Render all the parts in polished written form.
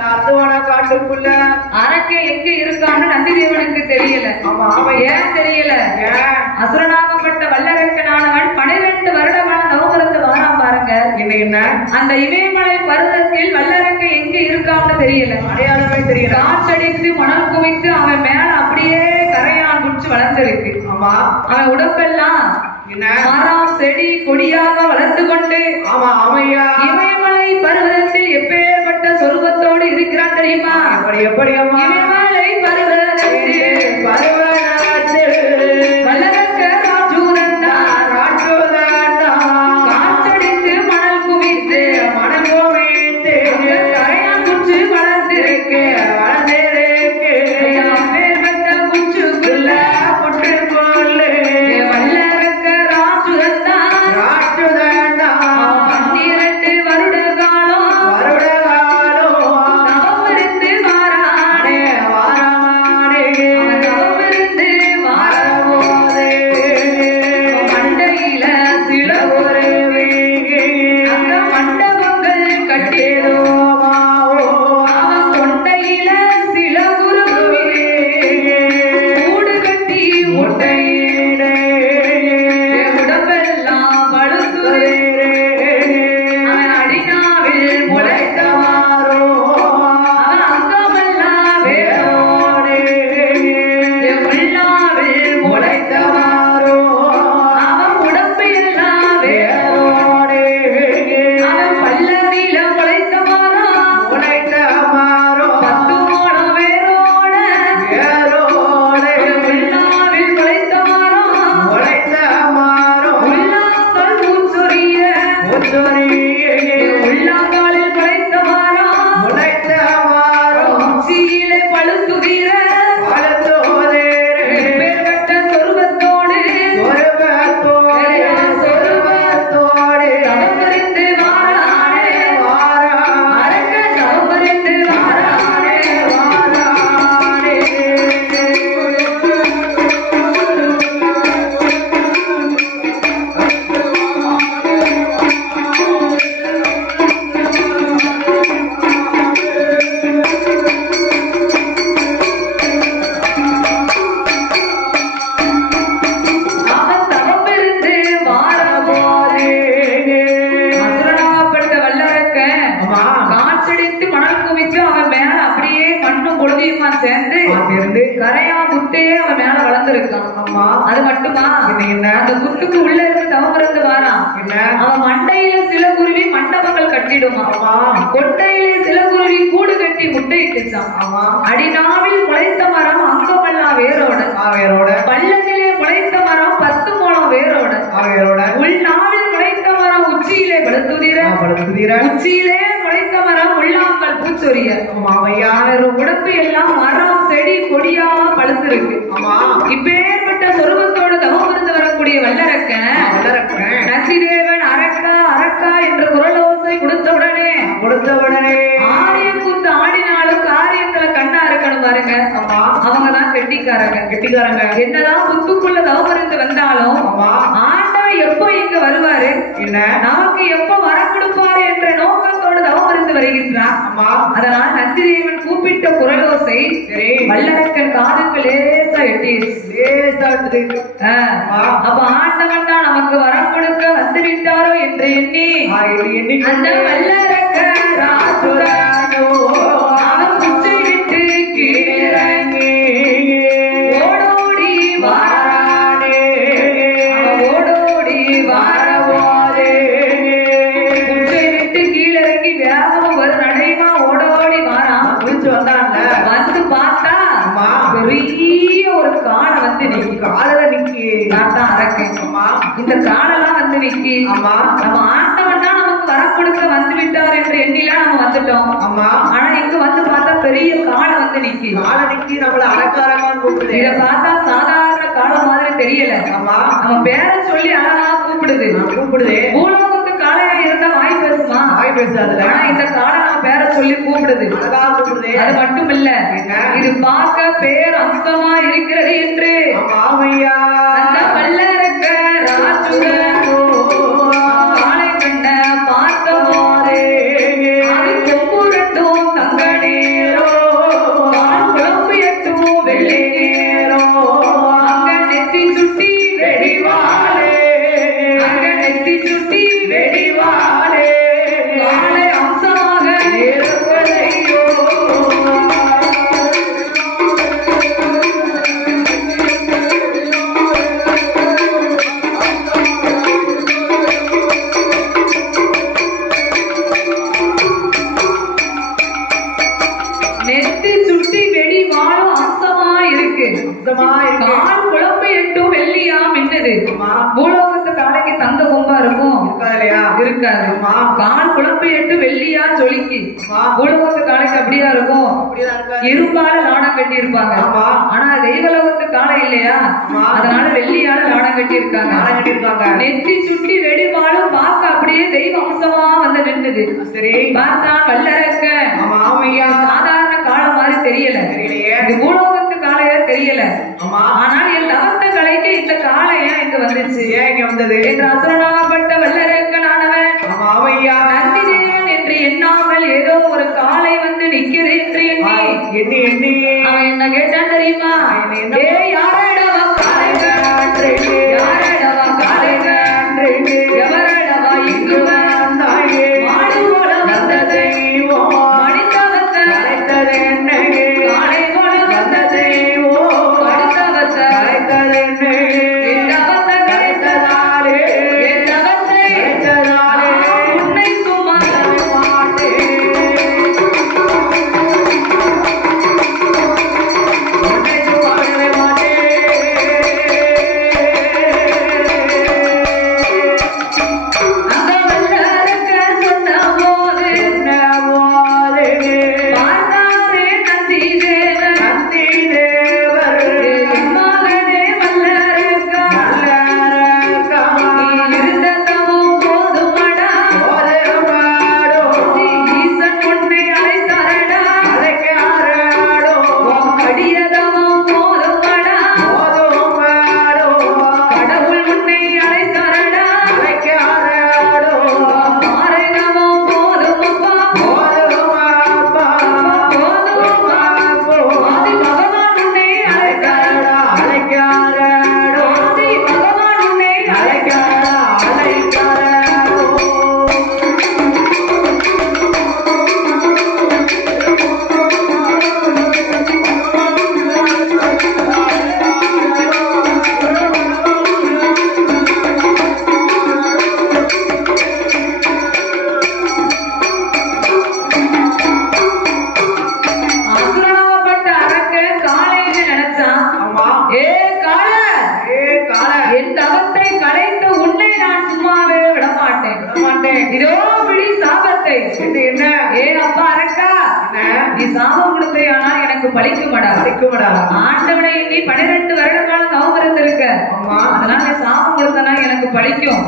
காட்டுக்குள்ள அரக்கே எங்க இருக்கான்னு நந்தி தேவனுக்கு தெரியல. ஏன் தெரியல? அசுரனாகப்பட்ட வல்லரக்கனானவன் 12 வருடமான நவகிரத்து வாராம் பாருங்க. என்ன அந்த இமயமலை பருவத்தில் வல்லரக்க எங்க இருக்கான்னு தெரியல. அடையாளமே தெரியல. காற்றடித்து மணல் குவித்து அவன் மேல அப்படியே கரையான் குடிச்சு வளர்ந்திருக்கு. அவன் உடம்பெல்லாம் மரம் செடி கொடியாக வளர்ந்து கொண்டு இமயமலை பருவத்தில் எப்பேற்பட்ட சொருபத்தோடு இருக்கிறான் தெரியுமா? எப்படி இமயமலை பருவத்தில் வல்லரக்க ராஜூரண்டா காற்றடித்து மணல் குவித்து கரையான் குடிச்சு வளர்ந்திருக்கு. அப்பேற்பட்ட குச்சுக்குள்ள சேர்ந்து கரையா குத்தே அவன் மேல வளர்ந்துருக்கான். அது மட்டுமா, அந்த குத்துக்கு உள்ள இருந்து தவமிருந்து வாரான். அவன் மண்டையில சில குருவி மண்டபங்கள் கட்டிடுமா, கொட்டையிலே சில குருவி கூடு கட்டி முட்டையிட்டுச்சான். அடிநாவில் முளைத்த மரம் அங்கமெல்லாம் வேரோட, பள்ளத்திலே முளைத்த மரம் 10 முழம் வேரோட, உள்நாவில் முளைத்த மரம் உச்சியிலே படுத்துதிர, உச்சியிலே முளைத்த மரம் உள்ளாங்கல் பூச்சொரிய. உடம்பு எல்லாம் மரம் செடி கொடியா பழுத்திருக்கு. இப்பேற்பட்ட சொருபத்தோடு தவம் இருந்து வரக்கூடிய வல்லரக்க நந்தி தேவன் அரக்கா அரக்கா என்று குரலோசை கொடுத்தவுடனே ஆரிய கூத்து ஆடினாலும் காரியத்துல கண்ணா இருக்கணும் பாருங்க. அவங்கதான் கெட்டிக்காரங்க. என்னதான் புத்துக்குள்ள தவம் இருந்து வந்தாலும் ஆண்டவன் எப்போ இங்க வருவாரு, நமக்கு எப்போ வரம் கொடுப்பாரு என்ற நோக்கத்தோடு தவம் இருந்து வருகின்றான். அதனால் நந்தி தேவன் கூப்பிட்ட குரலோசை வல்லரக்கன் காதுக்கு லேசா எட்டிடுச்சு. அப்ப ஆண்டவன் தான் நமக்கு வரம் கொடுக்க வந்து விட்டாரோ என்று எண்ணி அந்த வல்லரக்க ராசுரானோ அவன் குச்சை விட்டு கீழறங்கி ஓடோடி வாரானே, ஓடோடி வாரவோதே. குச்சை விட்டு கீழறங்கி வேகம் ஒரு நடைமா ஓடோடி வாரான். வந்து பார்த்தா பெரிய ஒரு காடை வந்து நிக்கி அரக்கேன். இந்த காடெல்லாம் வந்து நிக்கி நம்ம ஆண்டவன் தான் நமக்கு வரம் கொடுக்க வந்து விட்டார் என்று எண்ணிலாம் நம்ம வந்துட்டோம். ஆனா இங்க வந்து பார்த்தா பெரிய காடை வந்து நிக்கி நம்மள அரக்காரக்கான்னு கூப்பிடுது. இத பார்த்தா சாதாரண காடை மாதிரி தெரியல. நம்ம பேரை சொல்லி அழகா கூப்பிடுது. பூலோகத்து காளையா இருந்தா வாய் பேசுமா? வாய் பேசாது. ஆனா இந்த காடை நம்ம பேரை சொல்லி கூப்பிடுது. அது மட்டும் இல்ல, இது பார்க்க பேர் அம்சமா இருக்கிறது என்று அந்த வல்லரக்க ராஜுரனோ காளை கண்ண பார்த்த போதே அது கொம்பு ரெண்டும் தங்கடி நேரோ குழம்பு எட்டும் வெள்ளை நேரோ அங்க நெத்தி சுட்டி வெடிவாளே அங்க நெத்தி சுட்டி வெடிவாளே காலை அம்சமாக இருப்பதையோ நெத்தி சுட்டி வெடி வாழும் அம்சமா இருக்கு கால் குழம்பு எட்டும் வெள்ளியா மின்னுது பூலோகத்து காலைக்கு தங்க கொம்பா இருக்கும் இருக்காது கால் குழம்பு எட்டு வெள்ளியா ஜொலிக்கு பூலோகத்து காலைக்கு அப்படியா இருக்கும் இரும்பால லாடம் கட்டி இருப்பாங்க ஆனா தெய்வலோகத்து காலை இல்லையா அதனால வெள்ளியால லாடம் கட்டி இருக்காங்க நெத்தி சுட்டி வெடி வாழும் பார்க்க அப்படியே தெய்வ அம்சமா வந்து நின்னுது பார்த்தான் வல்லரக்க சாதாரண காலம் மாதிரி தெரியல இது பூலோகத்து காலையா தெரியல ஆனால் என் தவத்த கலைக்கு இந்த காளையா இங்க வந்துச்சு என்று அசுரனாகப்பட்ட வல்லரக்கனானவன் நந்திதேவன் என்று எண்ணாமல் ஏதோ ஒரு காளை வந்து நிக்குது என்று எண்ணி அவன் என்ன கேட்டான் தெரியுமா யாரடவா காளைங்க யாரடவா காளைங்க எவரடவா இங்கு வந்தாயே மாடு போல வந்ததை மணித்தவத்த காளை போல வந்ததை அடுத்தவத்த உன்னை சும்மா ஆண்டவனை நீ 12 வருட காலம் தவம் இருந்திருக்க. அதனால நீ சாபம் கொடுத்தனா எனக்கு பலிக்கும்.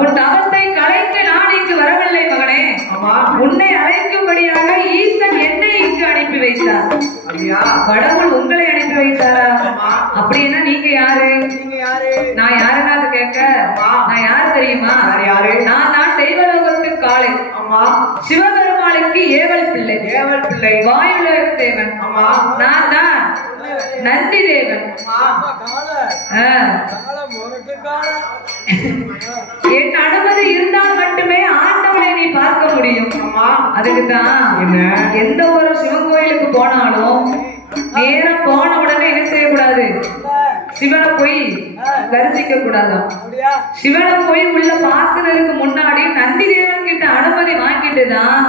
உன் தவத்தை கலைக்க நான் இங்கு வரவில்லை மகனே. உன்னை அழைக்கும்படியாக ஈசன் என்னை இங்கு அனுப்பி வைத்தார். கடவுள் உங்களை அனுப்பி வைத்தாரா? அப்படின்னா நீங்க யாரு? நான் யாருன்னா அது கேட்க, நான் யாரு தெரியுமா? நான் தான் தெய்வலோகத்து காளை, சிவபெருமாளுக்கு ஏவல் பிள்ளை, வாயுலக தேவன். நான் தான் நந்தி தேவன். என் அனுமதி இருந்தால் மட்டுமே ஆண்டவனை நீ பார்க்க முடியும். அதுக்குதான் எந்த ஒரு சிவன் கோயிலுக்கு போனாலும் நேரம் போன உடனே என்ன செய்யக்கூடாது? சிவனை போய் தரிசிக்க கூடாது. சிவனை போய் உள்ள பார்க்கிறதுக்கு முன்னாடி நந்தி தேவன் கிட்ட அனுமதி வாங்கிட்டு தான்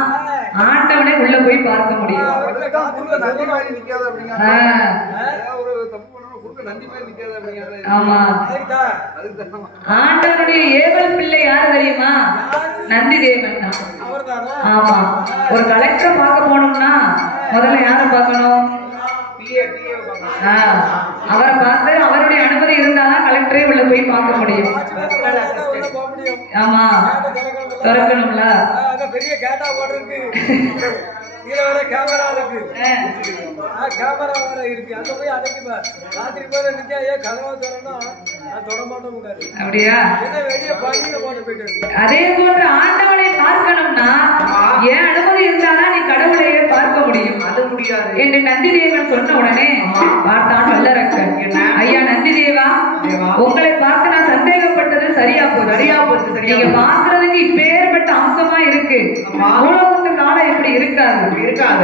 ஆண்டவனை உள்ள போய் பார்க்க முடியும். ஆமா, ஆண்டவனுடைய ஏவல் பிள்ளை யாரு தெரியுமா? நந்தி தேவன் தான். ஆமா, ஒரு கலெக்டர் பார்க்க போனோம்னா முதல்ல யார பார்க்கணும்? அவரை பார்த்து அவருடைய அனுமதி இருந்தாதான் கலெக்டரே உள்ள போய் பார்க்க முடியும். ஆமா, திறக்கணும்ல. பெரிய கேட்டா போட்டிருக்கு, கீழே வர கேமரா இருக்கு, கேமரா வேற இருக்கு. அங்க போய் அன்னைக்கு ராத்திரி போல நிக்க கதவை திறனா அப்படியா? வெளியே பணியில போட்டு போயிட்டு அதே போன்று ஆண்டவனை பார்க்கணும்னா ஏன் அனுமதி இருந்தாதான் நீ கடவுளையே பார்க்க முடியும். அது முடியாது என்று நந்தி தேவன் சொன்ன உடனே பார்த்தான் வல்லரக்கன். ஐயா நந்தி தேவா, உங்களை பார்த்து நான் சந்தேகப்பட்டது சரியா போச்சு. நீங்க பாக்குறதுக்கு இப்பேற்பட்ட அம்சமா இருக்கு. உலகத்து காலம் இப்படி இருக்காது.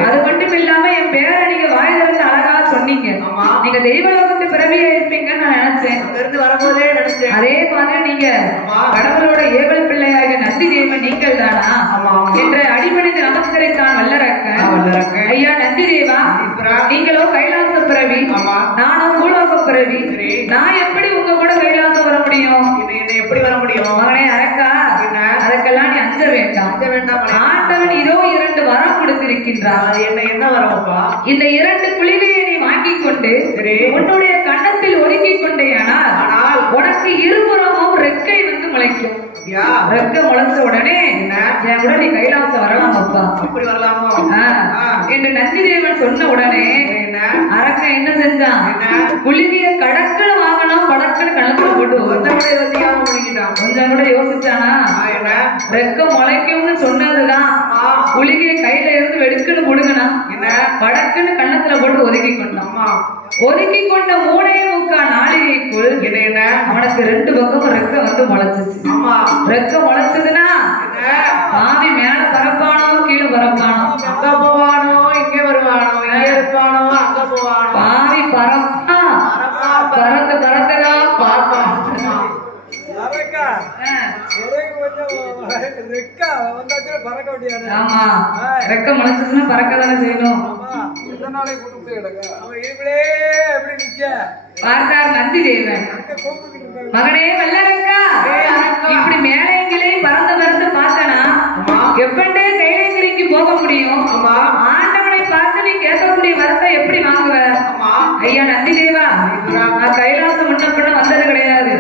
அது மட்டும் இல்லாம என் பேரை நீங்க வாய் திறந்து அழகா சொன்னீங்க. நீங்க தெய்வலோகத்து பிறவியா இருப்பீங்கன்னு நான் நினைச்சேன். வரும்போதே நினைச்சேன். அதே மாதிரி நீங்க கடவுளோட ஏவல் பிள்ளையாக நந்தி தேவன் நீங்கள் தானா என்று அடிபணிந்து நமஸ்கரித்தான் வல்லரக்கன். ஐயா நந்தி தேவா, நீங்களோ கைலாச பிறவி, நானோ பூலோக பிறவி. நான் எப்படி உங்க கூட கைலாசம் வர முடியும்? எப்படி வர முடியும்? மகனே அரக்கா, அதற்கெல்லாம் நீ அஞ்ச வேண்டாம். ஆண்டவன் இதோ 2 வரம் கொடுத்திருக்கின்றார். என்ன வரப்பா? இந்த 2 குளிகையை நீ வாங்கிக் கொண்டு உன்னுடைய கன்னத்தில் ஒதுக்கிக் கொண்டேயானால் உனக்கு இருபுறமும் ரெக்கை வந்து முளைக்கும். ரெக்கை முளைச்ச உடனே என் கூட நீ கைலாசம் வரலாம் அப்பா. அப்படி வரலாமா என்று நந்தி தேவன் சொன்ன உடனே அரக்கன் என்ன செஞ்சான்? குளிகைய கடக்குன்னு வாங்கணும், படக்குன்னு கணத்துல போட்டு கொஞ்சம் கூட யோசிச்சானா? ரெக்க முளைக்கும்னு சொன்னதுதான் குளிகைய கையில இருந்து வெடுக்குன்னு கொடுங்கனா படக்குன்னு கண்ணத்துல போட்டு ஒதுக்கி கொண்டான். ஒதுக்கி கொண்ட 3.25 நாளிகைக்குள் அவனுக்கு 2 பக்கமும் ரெக்க வந்து முளைச்சிச்சு. ரெக்க முளைச்சதுன்னா பாவி மேல பரப்பானோ கீழே பரப்பானோ, அங்க போவானோ இங்க வருவானோ, இங்க இருப்பானோ அங்க போவானோ, பாவி பரப்பா பறந்துதான் பார்ப்பான். ஆமா, ரெக்க முளைச்சுன்னா பறக்கதானே செய்யணும். பார்த்தார் நந்தி தேவன். மகனே வல்லரக்கா, இப்படி மேலைங்கிலே பறந்து பார்த்தனா எப்பண்டே கைலங்கிரிக்கு போக முடியும்? ஆண்டவனை பார்த்து நீ கேட்கக்கூடிய வரத்தை எப்படி வாங்குவ? ஐயா நந்தி தேவா, நான் கைலாசம் முன்ன பண்ண வந்தது கிடையாது.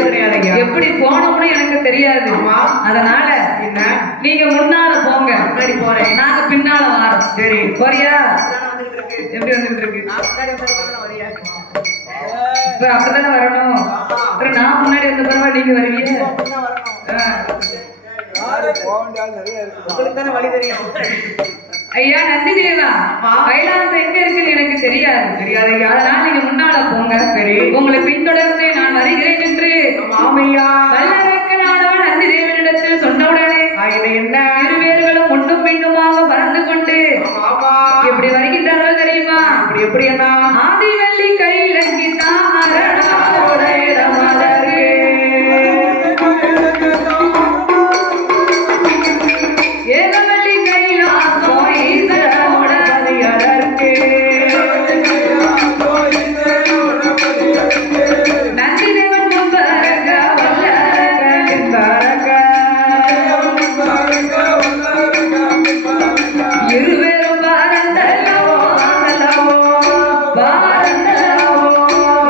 எப்படி போனோம்னு எனக்கு தெரியாது. அதனால நீங்க முன்னால போங்க, நாங்க பின்னால வாரோம். சரி போறியா? எப்படி வந்துட்டு இருக்கு? அப்படித்தானே வரணும். நான் முன்னாடி வந்த பிறவா நீங்க வருவீங்க. வழி தெரியும். ஐயா நந்தி தேவா, கைலாசம் எங்க இருக்குன்னு எனக்கு தெரியாது. அதனால நீங்க முன்னால போங்க. சரி, உங்களை பின்தொடர்ந்து நான் வருகிறேன் என்று வல்லரக்கனானவன் நந்தி தேவனிடத்தில் சொன்னவுடனே என்ன இருவேர்களும் முன்னும் பின்னுமாக பறந்து கொண்டு எப்படி வருகின்றார்கள் தெரியுமா? எப்படி என்ன ஆதிவல்லி கைலங்கி தாரணோட இடமலரே ஏகவல்லி கைலாசோ ஈசனோட அதிகரர்க்கே நந்தி தேவன் முன்பரங்க வல்லரக்கன் பரங்க இருவேரும் பரந்தல்லவோ பரந்தல்லவோ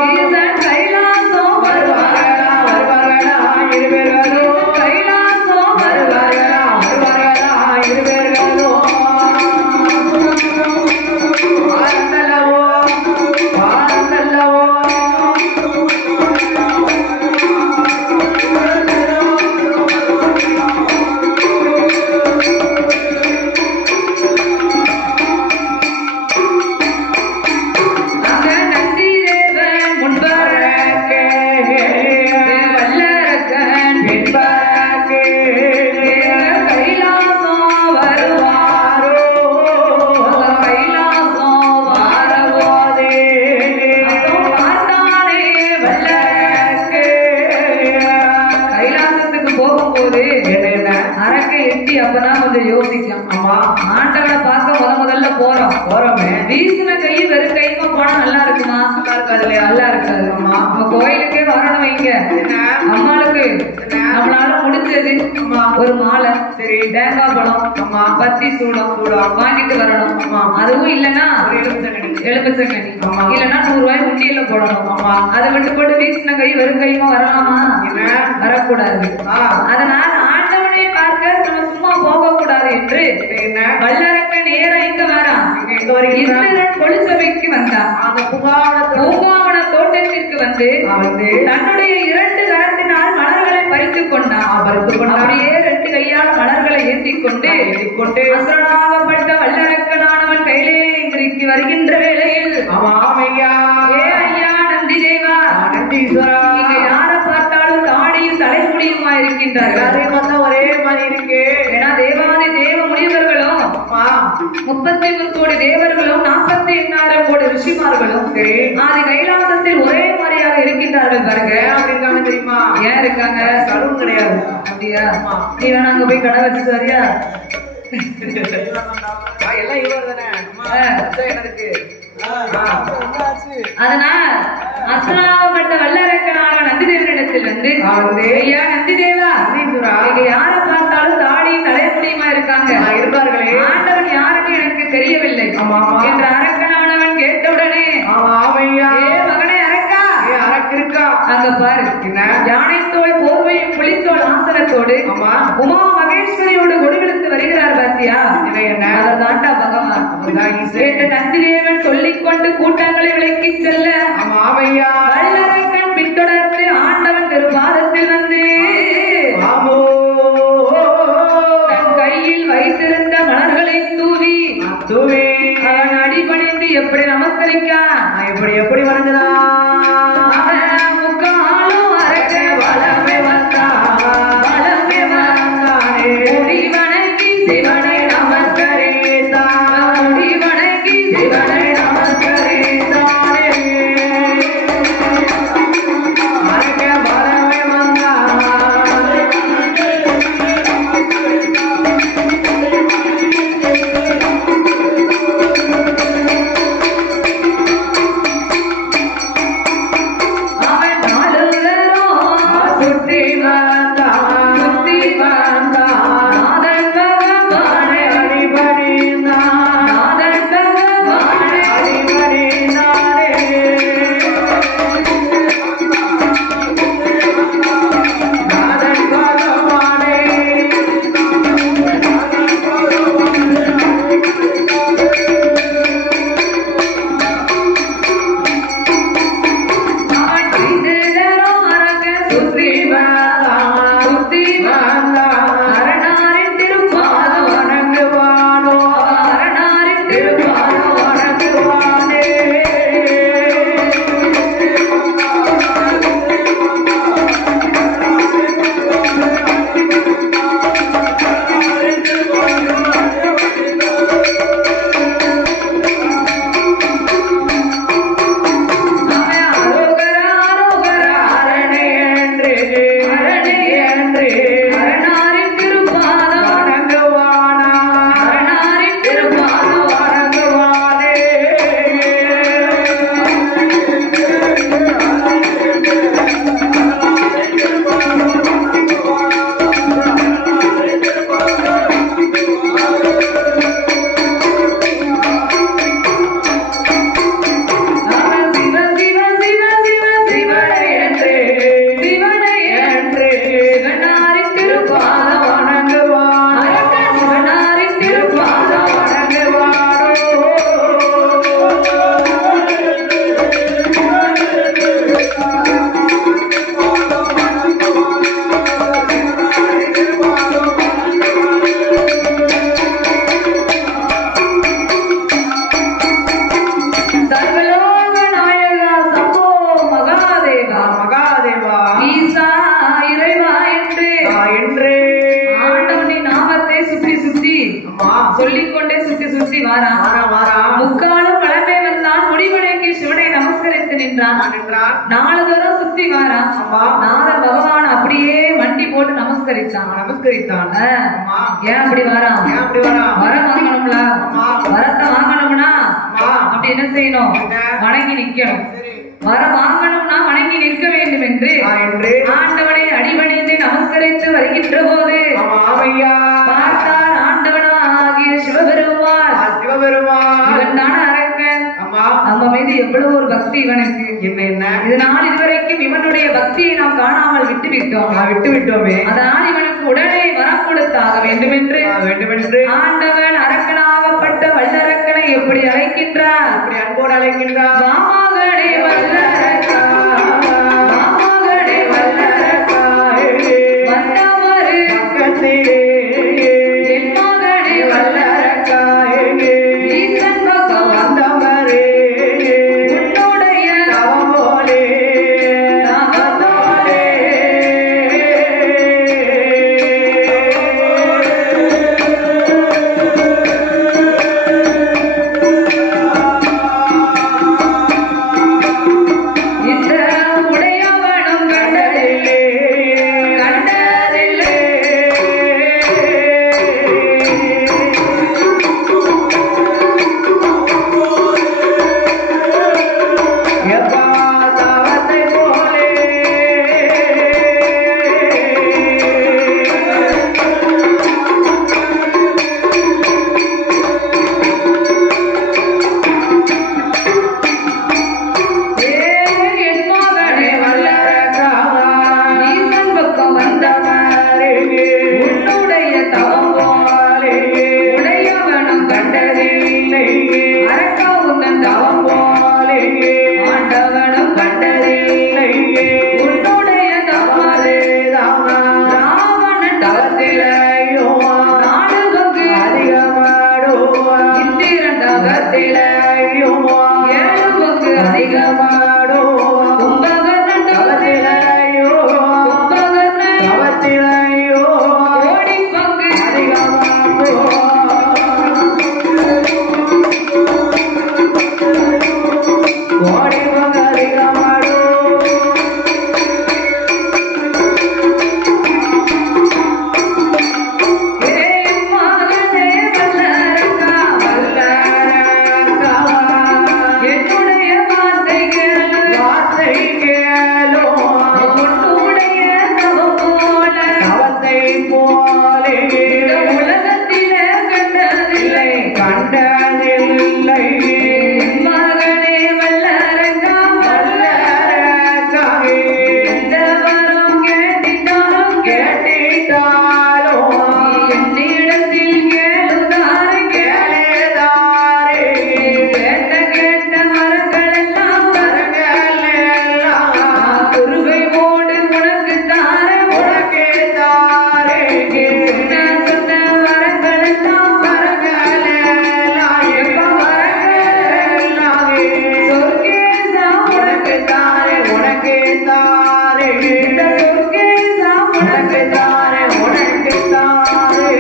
ஈசன் கைலாசோ வருவாரா இருவேர்களோ கைலாசோ வருவாரா இருவேர்களோ பரந்தல்லவோ அங்க நந்தி தேவன் முன்பரக்கே வல்லரக்கன் பின்பரக்கே கைலாசம் வருவாரோ கைலாசம் வரவோதே அப்போ பார்த்தானே வல்லரக்கே கைலாசத்துக்கு போகும்போது அரக்கை எட்டி அப்பதான் கொஞ்சம் யோசிக்கலாம். ஆமா, ஆண்டவனை பார்க்க முதல்ல போறோமே, வீசின கை வெறும் கைமா போனா நல்லா இருக்குமா? நல்லா இருக்காது இல்லையா? நல்லா இருக்காது. ஆமா, நம்ம கோயிலுக்கே வரணும் வைங்க, அம்மாளுக்கு நம்மளால முடிஞ்சது ஒரு மாலை, சரி தேங்காய் பழம், பத்தி சூடம் வாங்கிட்டு வரணும். அதுவும் இல்லன்னா எலுமிச்சங்கனி இல்லன்னா 100 ரூபாய் உண்டியல போடணும். அதை விட்டு போட்டு வீசின கை வெறும் கைமா வரலாமா? வரக்கூடாது. அதனால ஆண்டவனை பார்க்க நம்ம சும்மா போக கூடாது என்று வல்லரக்கன் நேரா இங்க வரான். இந்திரன் கொலுசபைக்கு வந்தான். பூங்காவன தோட்டத்திற்கு வந்து தன்னுடைய 2 பறித்துக் கொண்டான். அப்படியே 2 கையால் மலர்களை ஏற்றிக் கொண்டு அசுரனாகப்பட்ட வல்லரக்கனானவன் கையிலே இன்றைக்கு வருகின்ற வேளையில் ஏ ஐயா நந்தி தேவா, இங்க யாரை பார்த்தாலும் தாடியும் தலைமுடியுமா இருக்கின்றார்கள். ஒரே மாதிரி இருக்கு. ஏன்னா தேவாதி தேவ முனிவர்களும் 33 கோடி தேவர்களும் 48,000 கோடி ரிஷிமார்களும் ஆதி கைலாசத்தில் ஒரே மாதிரியாக இருக்கின்றார்கள் பாருங்க. இருக்காங்க தெரியுமா? ஏன் இருக்காங்க? சலூன் கிடையாது. அப்படியா? நீ வேணா அங்க போய் கடை வச்சு சரியா? எல்லாம் இவர் தானே எனக்கு. அதனால் அசுரனாகப்பட்ட வல்லரக்கனான நந்திதேவனிடத்தில் வந்து ஐயா நந்தி தேவா, இங்க யாரை பார்த்தாலும் தாடியும் தலைமுடியுமா இருக்காங்க இருப்பார்களே, ஆண்டவன் யாருன்னு எனக்கு தெரியவில்லை என்ற அரக்கனானவன் கேட்டவுடனே ஏ மகனே அரக்கா, இருக்கா அங்க பாரு யானை தோல் போர்வையும் புலித்தோல் ஆசனத்தோடு உமா மகேஸ்வரியோடு கொடிவெடுத்து வருகிறார் பாத்தியா? அவர் தாண்டா பகவான். கேட்ட நந்திதேவன் சொல்லிக்கொண்டு கூட்டங்களை விலக்கி செல்ல வல்லரக்கன் பின்தொடர்ந்து ஆண்டவன் திருப்பாதத்தில் வந்து தன் கையில் வைத்திருந்த மலர்களை தூவி அவன் அடிபணிந்து எப்படி நமஸ்கரிக்கான், எப்படி வணங்குதா? முக்காலும் அரக்க வளமே வளமே வந்தானே முடி வணங்கி சிவனை நமஸ்கரித்தான், முடி வணங்கி சிவனை நமஸ்கரித்தானே அரக்க வளமே வந்தான். சொல்லிக்கொண்டே சுத்தி சுத்தி வாரான். முக்காலும் வளமே வந்தான், முடிவடைக்கு சிவனை நமஸ்கரித்து நின்றான். 4 தூரம் சுத்தி வாரான். நாத பகவான் அப்படியே மண்டி போட்டு நமஸ்கரித்தான். ஏன் அப்படி வாரான்? வரம் வாங்கணும்ல, வரத்தை வாங்கணும்னா அப்படி என்ன செய்யணும்? வணங்கி நிக்கணும். வரம் வாங்கணும்னா வணங்கி நிற்க வேண்டும் என்று ஆண்டவனை அடிபணிந்து நமஸ்கரித்து வருகின்ற போது பார்த்தார் ஆண்டவனாகிய சிவபெருமான். இவன் தான அரக்கன். நம்ம மீது எவ்வளவு ஒரு பக்தி இவனுக்கு. இதனால் இதுவரைக்கும் இவனுடைய பக்தியை நாம் காணாமல் விட்டுவிட்டோமே. அதனால் இவனுக்கு உடனே வரம் கொடுத்தாக வேண்டும் என்று ஆண்டவன் அரக்கனாகப்பட்ட வல்லரக்கனை எப்படி அழைக்கின்றார்? அன்போடு அழைக்கின்றார். வாமகனே வல்லரக்கா, வாமகனே வல்லரக்கா, தவத்திலையும் 7 பங்கு அதிகமாடும் கும்பகர்ணன் தவத்திலையும் கும்பகர்ணன் தவத்திலையும் கோடி பங்கு அதிகமாகும் கோடி பங்கு அதிகமாடும் மகனே வல்லரக்கா வல்லரக்கா என்னுடைய வார்த்தை கேளு வார்த்தை கேளும் உன்னுடைய தவம் போல தவத்தை போலே இந்த உலகத்திலே கண்டதில்லை கண்டதில்லை மகனே வல்லரக்கா வல்லரக்காவே எந்த வரம் கேட்டிட்டாலும் கேட்டிட்டாலும் என்னிடத்தில் கேளுதாறு கேளேதாரே கேட்ட வரங்களெல்லாம் வரங்களெல்லாம் குருவை போடு உனக்கு தார உனக்கே தாரே சொன்ன வரங்களெல்லாம் வரங்களெல்லாம் எப்ப வரங்களெல்லாம் சொர்க்கேசா உனக்கு தாரே உனக்கே தாரே இந்த சொர்க்கேசா உனக்கு தாரே உனக்கு தாரே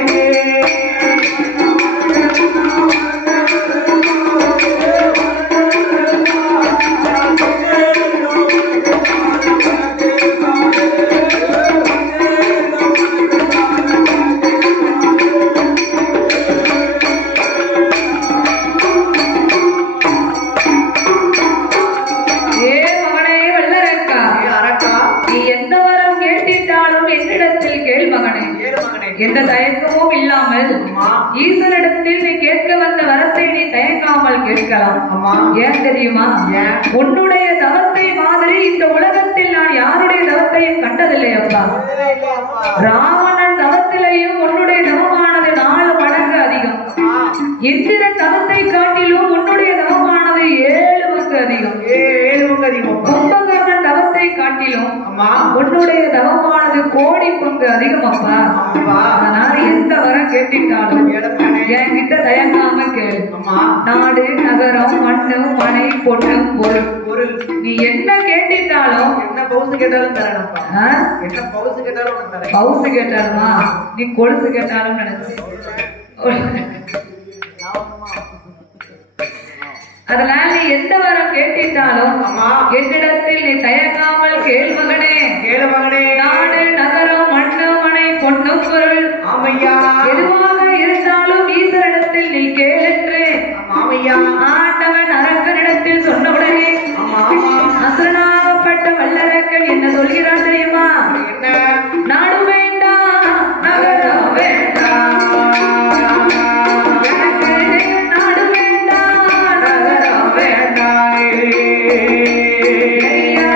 மகனே வல்லரக்கா அரக்கா நீ எந்த வரம் கேட்டிட்டாலும் என்னிடத்தில் கேள் மகனே ஏறு மகனே எந்த தயக்கமும் இல்லாமல் அம்மா ஈசனிடத்தில் நீ கேட்க வந்த வரத்தை நீ தயங்காமல் கேட்கலாம் அம்மா ஏன் தெரியுமா ஏன்? உன்னுடைய தவத்தை மாதிரி இந்த உலகத்தில் நான் யாருடைய தவத்தையும் கண்டதில்லை அப்பா ராவணன் தவத்திலேயும் உன்னுடைய தவமானது 4 மடங்கு அதிகம் இந்திரன் தவத்தை காட்டிலும் உன்னுடைய தவமானது 7 மடங்கு அதிகம் ஏழு அதிகம் கும்பகர்ணன் தவத்தை காட்டிலும் அம்மா உன்னுடைய தவமானது கோடி பங்கு அதிகம் அப்பா அம்மா அதனால எந்த வரம் கேட்டிட்டாலும் ஏழப்பனே என்கிட்ட தயங்காம கேளு அம்மா நாடு நகரம் மண்ணு மனை பொண்ணு பொருள் பொருள் நீ என்ன கேட்டிட்டாலும் என்ன பவுசு கேட்டாலும் தரேனப்பா ஆ? என்ன பவுசு கேட்டாலும் உனக்கு தரேன் பவுசு கேட்டாலுமா நீ கொலுசு கேட்டாலும் நினைச்சேன் அதனால நீ எந்த வரம் கேட்டிட்டாலும் அம்மா என்னிடத்தில் நீ தயங்காமல் கேள் மகனே ஏழு மகனே நாடு நகரம் மண்ணு மனை பொண்ணு பொருள் ஆமையா எதுவாக இருந்தாலும் ஈஸ்வரனிடத்தில் நீ கேளென்று ஆமையா ஆண்டவன் அரக்கனிடத்தில் சொன்னவுடனே ஆமா ஆமா அசுரனாகப்பட்ட வல்லரக்கன் என்ன சொல்கிறான் தெரியுமா என்ன நாடு வேண்டாம் நகரம் வேண்டாம் எனக்கு நாடு வேண்டாம் நகரம் ஐயா,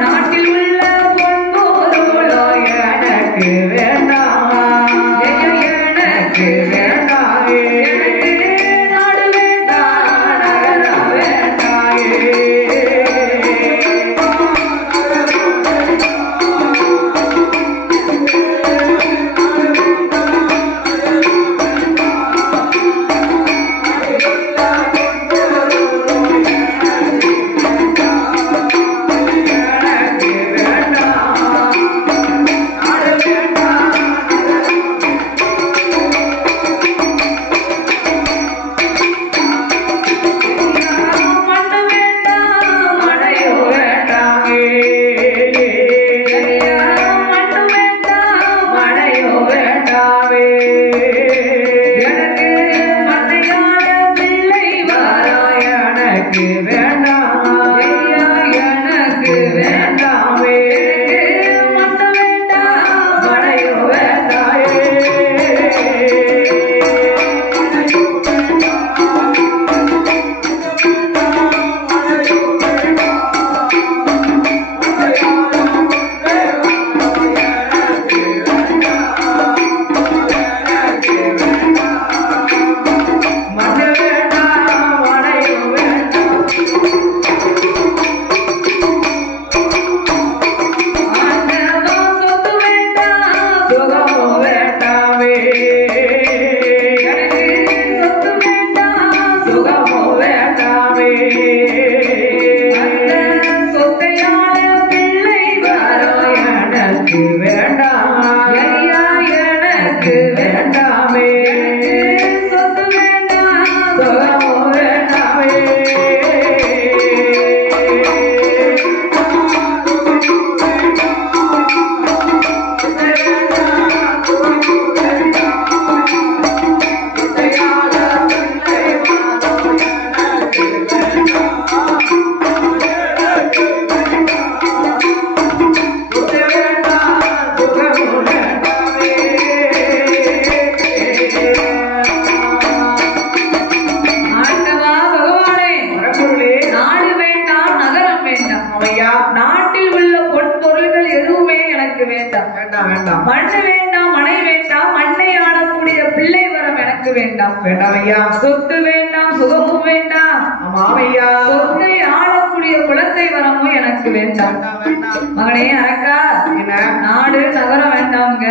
நாட்டில் உள்ள பொன்பொருளோ எனக்கு வேண்டாம் எனக்கு வேண்டாம் எனக்கு நாடு வேண்டாம் நகரம் மண்ணு வேண்டாம் மழையோ ஐயா, மண்ணு வேண்டாம் மழையோ எனக்கு மண்ணையாள பிள்ளை வாராய் எனக்கு வேண்டாம் ஐயா, எனக்கு வேண்டாம் எனக்கு மண்ணு வேண்டாம் மழையோ மண்ணு வேண்டாம் மழையும் வேண்டாம் மண்ணு வேண்டாம், மனை வேண்டாம், மண்ணை ஆளக்கூடிய பிள்ளை வரம் எனக்கு வேண்டாம். வேண்டாம் ஐயா. சொத்து வேண்டாம், சுகமும் வேண்டாம். ஆமாம் ஐயா. சொத்தை ஆளக்கூடிய குலத்தை வரமும் எனக்கு வேண்டாம். மகனே அரக்கா, நாடு நகரம் வேண்டாம்ங்க,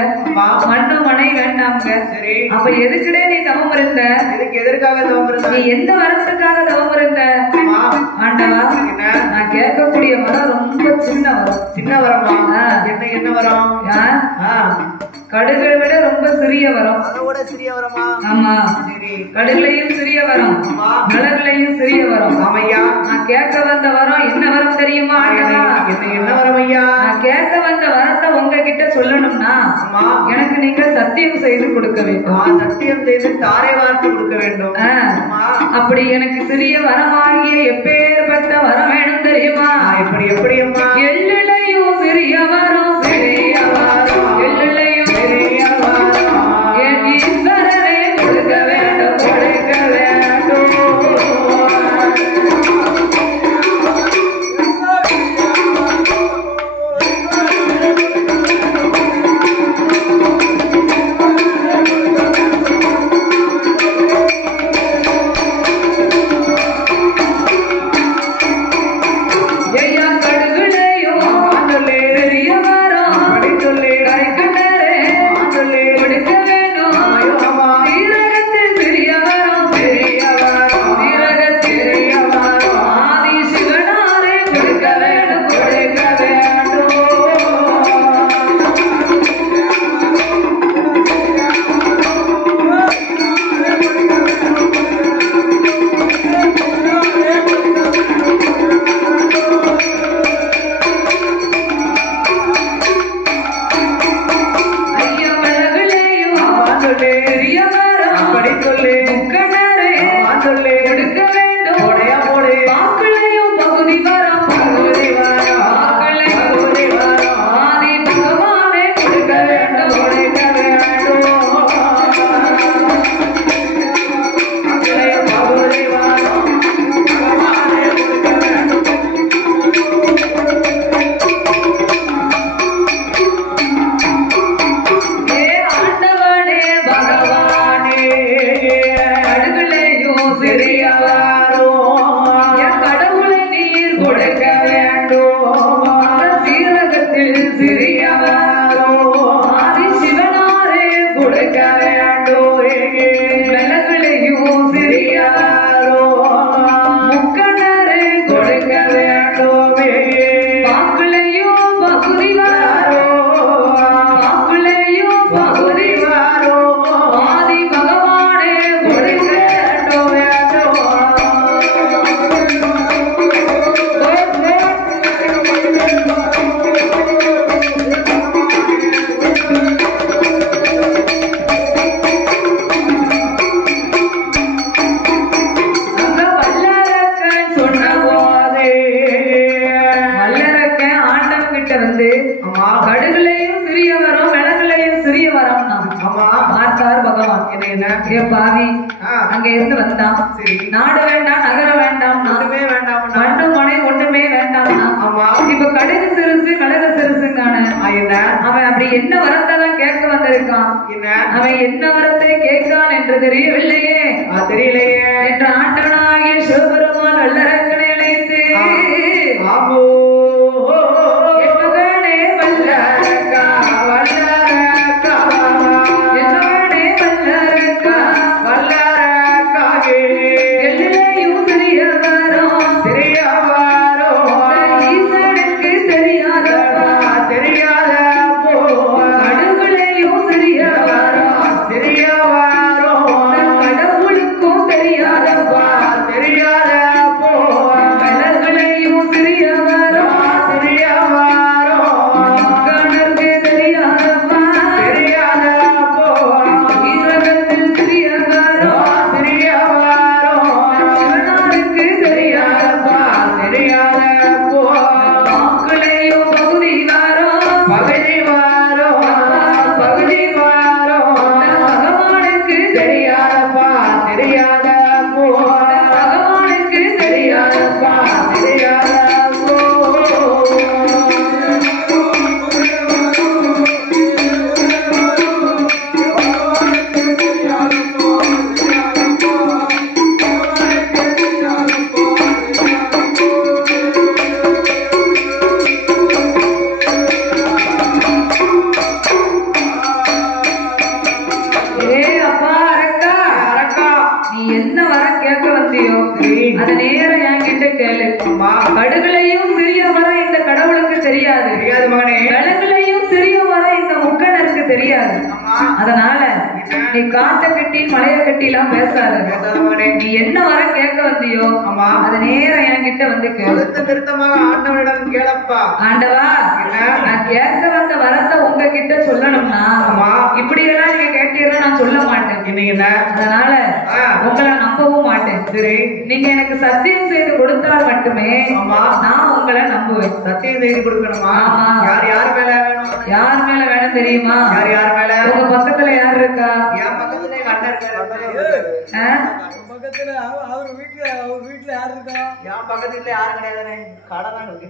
மண்ணு மனை வேண்டாம்ங்க. சரி. அப்ப எதுக்குடே நீ தவம் இருந்த? எதற்காக தவம் இருந்த? நீ எந்த வரத்துக்காக தவம் இருந்த? ஆண்டவா, நான் கேட்கக்கூடிய வரம் ரொம்ப சின்ன வரம். சின்ன வரமா? என்ன வரம்? கடுகை விட ரொம்ப சிறிய வரம். அதோட சிறிய வரமா? ஆமா. சரி. கடுகுலையும் சிறிய வரம், மிளகுலையும் சிறிய வரம். ஆமையா. நான் கேட்க வந்த வரம் என்ன வரம் தெரியுமா? ஆண்டவா, என்ன வரம் ஐயா? நான் கேட்க வந்த வரத்தை உங்ககிட்ட சொல்லணும்னா எனக்கு நீங்க சத்தியம் செய்து கொடுக்க வேண்டும். சத்தியம் செய்து தாரை வார்த்து கொடுக்க வேண்டும். அப்படி எனக்கு சிறிய வரமாகிய எப்பேற்பட்ட வரம் வேணும் தெரியுமா? எப்படி அம்மா? எள்ளிலையும் சிறிய வரம், சிறிய வரம், எள்ளிலையும் சிறிய வரம், என் ஈஸ்வரனே கொடுக்க வேண்டும், கொடுக்க வேண்டும். அங்க இருந்து வந்தான். நாடு வேண்டாம், நகரம் வேண்டாம், மண்ணு மனை ஒண்ணுமே வேண்டாம். இப்ப கடுகு சிறுசு மிளகு சிறுசுங்கான அவன் அப்படி என்ன வரத்தான் கேட்க வந்திருக்கான். அவன் என்ன வரத்தை கேட்கான் என்று தெரியவில்லையே. தெரியலையே என்ற ஆண்டவனாகிய சிவபெருமான் வல்லரக்கனை அழைத்து எப்பகனே வல்லரக்கா வல்லரக்கா எப்பகனே வல்லரக்கா வல்லரக்கா எல்லையும் சிறிய வரம் ஈசனுக்கு தெரியாதப்பா தெரியாத கடுகுலையும் சிறிய வரம் கடவுளுக்கும் தெரியாதப்பா தெரியாத போ நேரம் என்கிட்ட கேளு. கடுகுலையும் சிறிய வர இந்த கடவுளுக்கு தெரியாது. விலங்குலையும் சிறிய வர இந்த முக்கணருக்கு தெரியாது. அதனால நீ காட்ட கட்டி மலைய கட்டி எல்லாம் பேசாத. நீ என்ன வர கேட்க வந்தியோ அது நேரம் என்கிட்ட வந்து கேளு. திருத்தமாக ஆண்டவனிடம் கேளப்பா. ஆண்டவா, நான் கேட்க வந்த வரத்தை உங்ககிட்ட சொல்லணும்னா இப்படி எல்லாம் நீங்க கேட்டீங்கன்னா நான் சொல்ல மாட்டேன். அதனால உங்களை நம்பவும் மாட்டேன். சரி, நீங்க எனக்கு சத்தியம் செய்து கொடுத்தால் மட்டுமே நான் உங்களை நம்புவேன். சத்தியம் செய்து கொடுக்கணுமா? யார் யார் மேல வேணும்? யார் மேல வேணும் தெரியுமா? யார் யார் மேல? உங்க பக்கத்துல யார் இருக்கா? என் பக்கத்துல எங்க அண்ணன் இருக்காரு. பக்கத்துல அவர் வீட்டுல யார் இருக்கா? என் பக்கத்துல யாரும் கிடையாது. கடை தான் இருக்கு.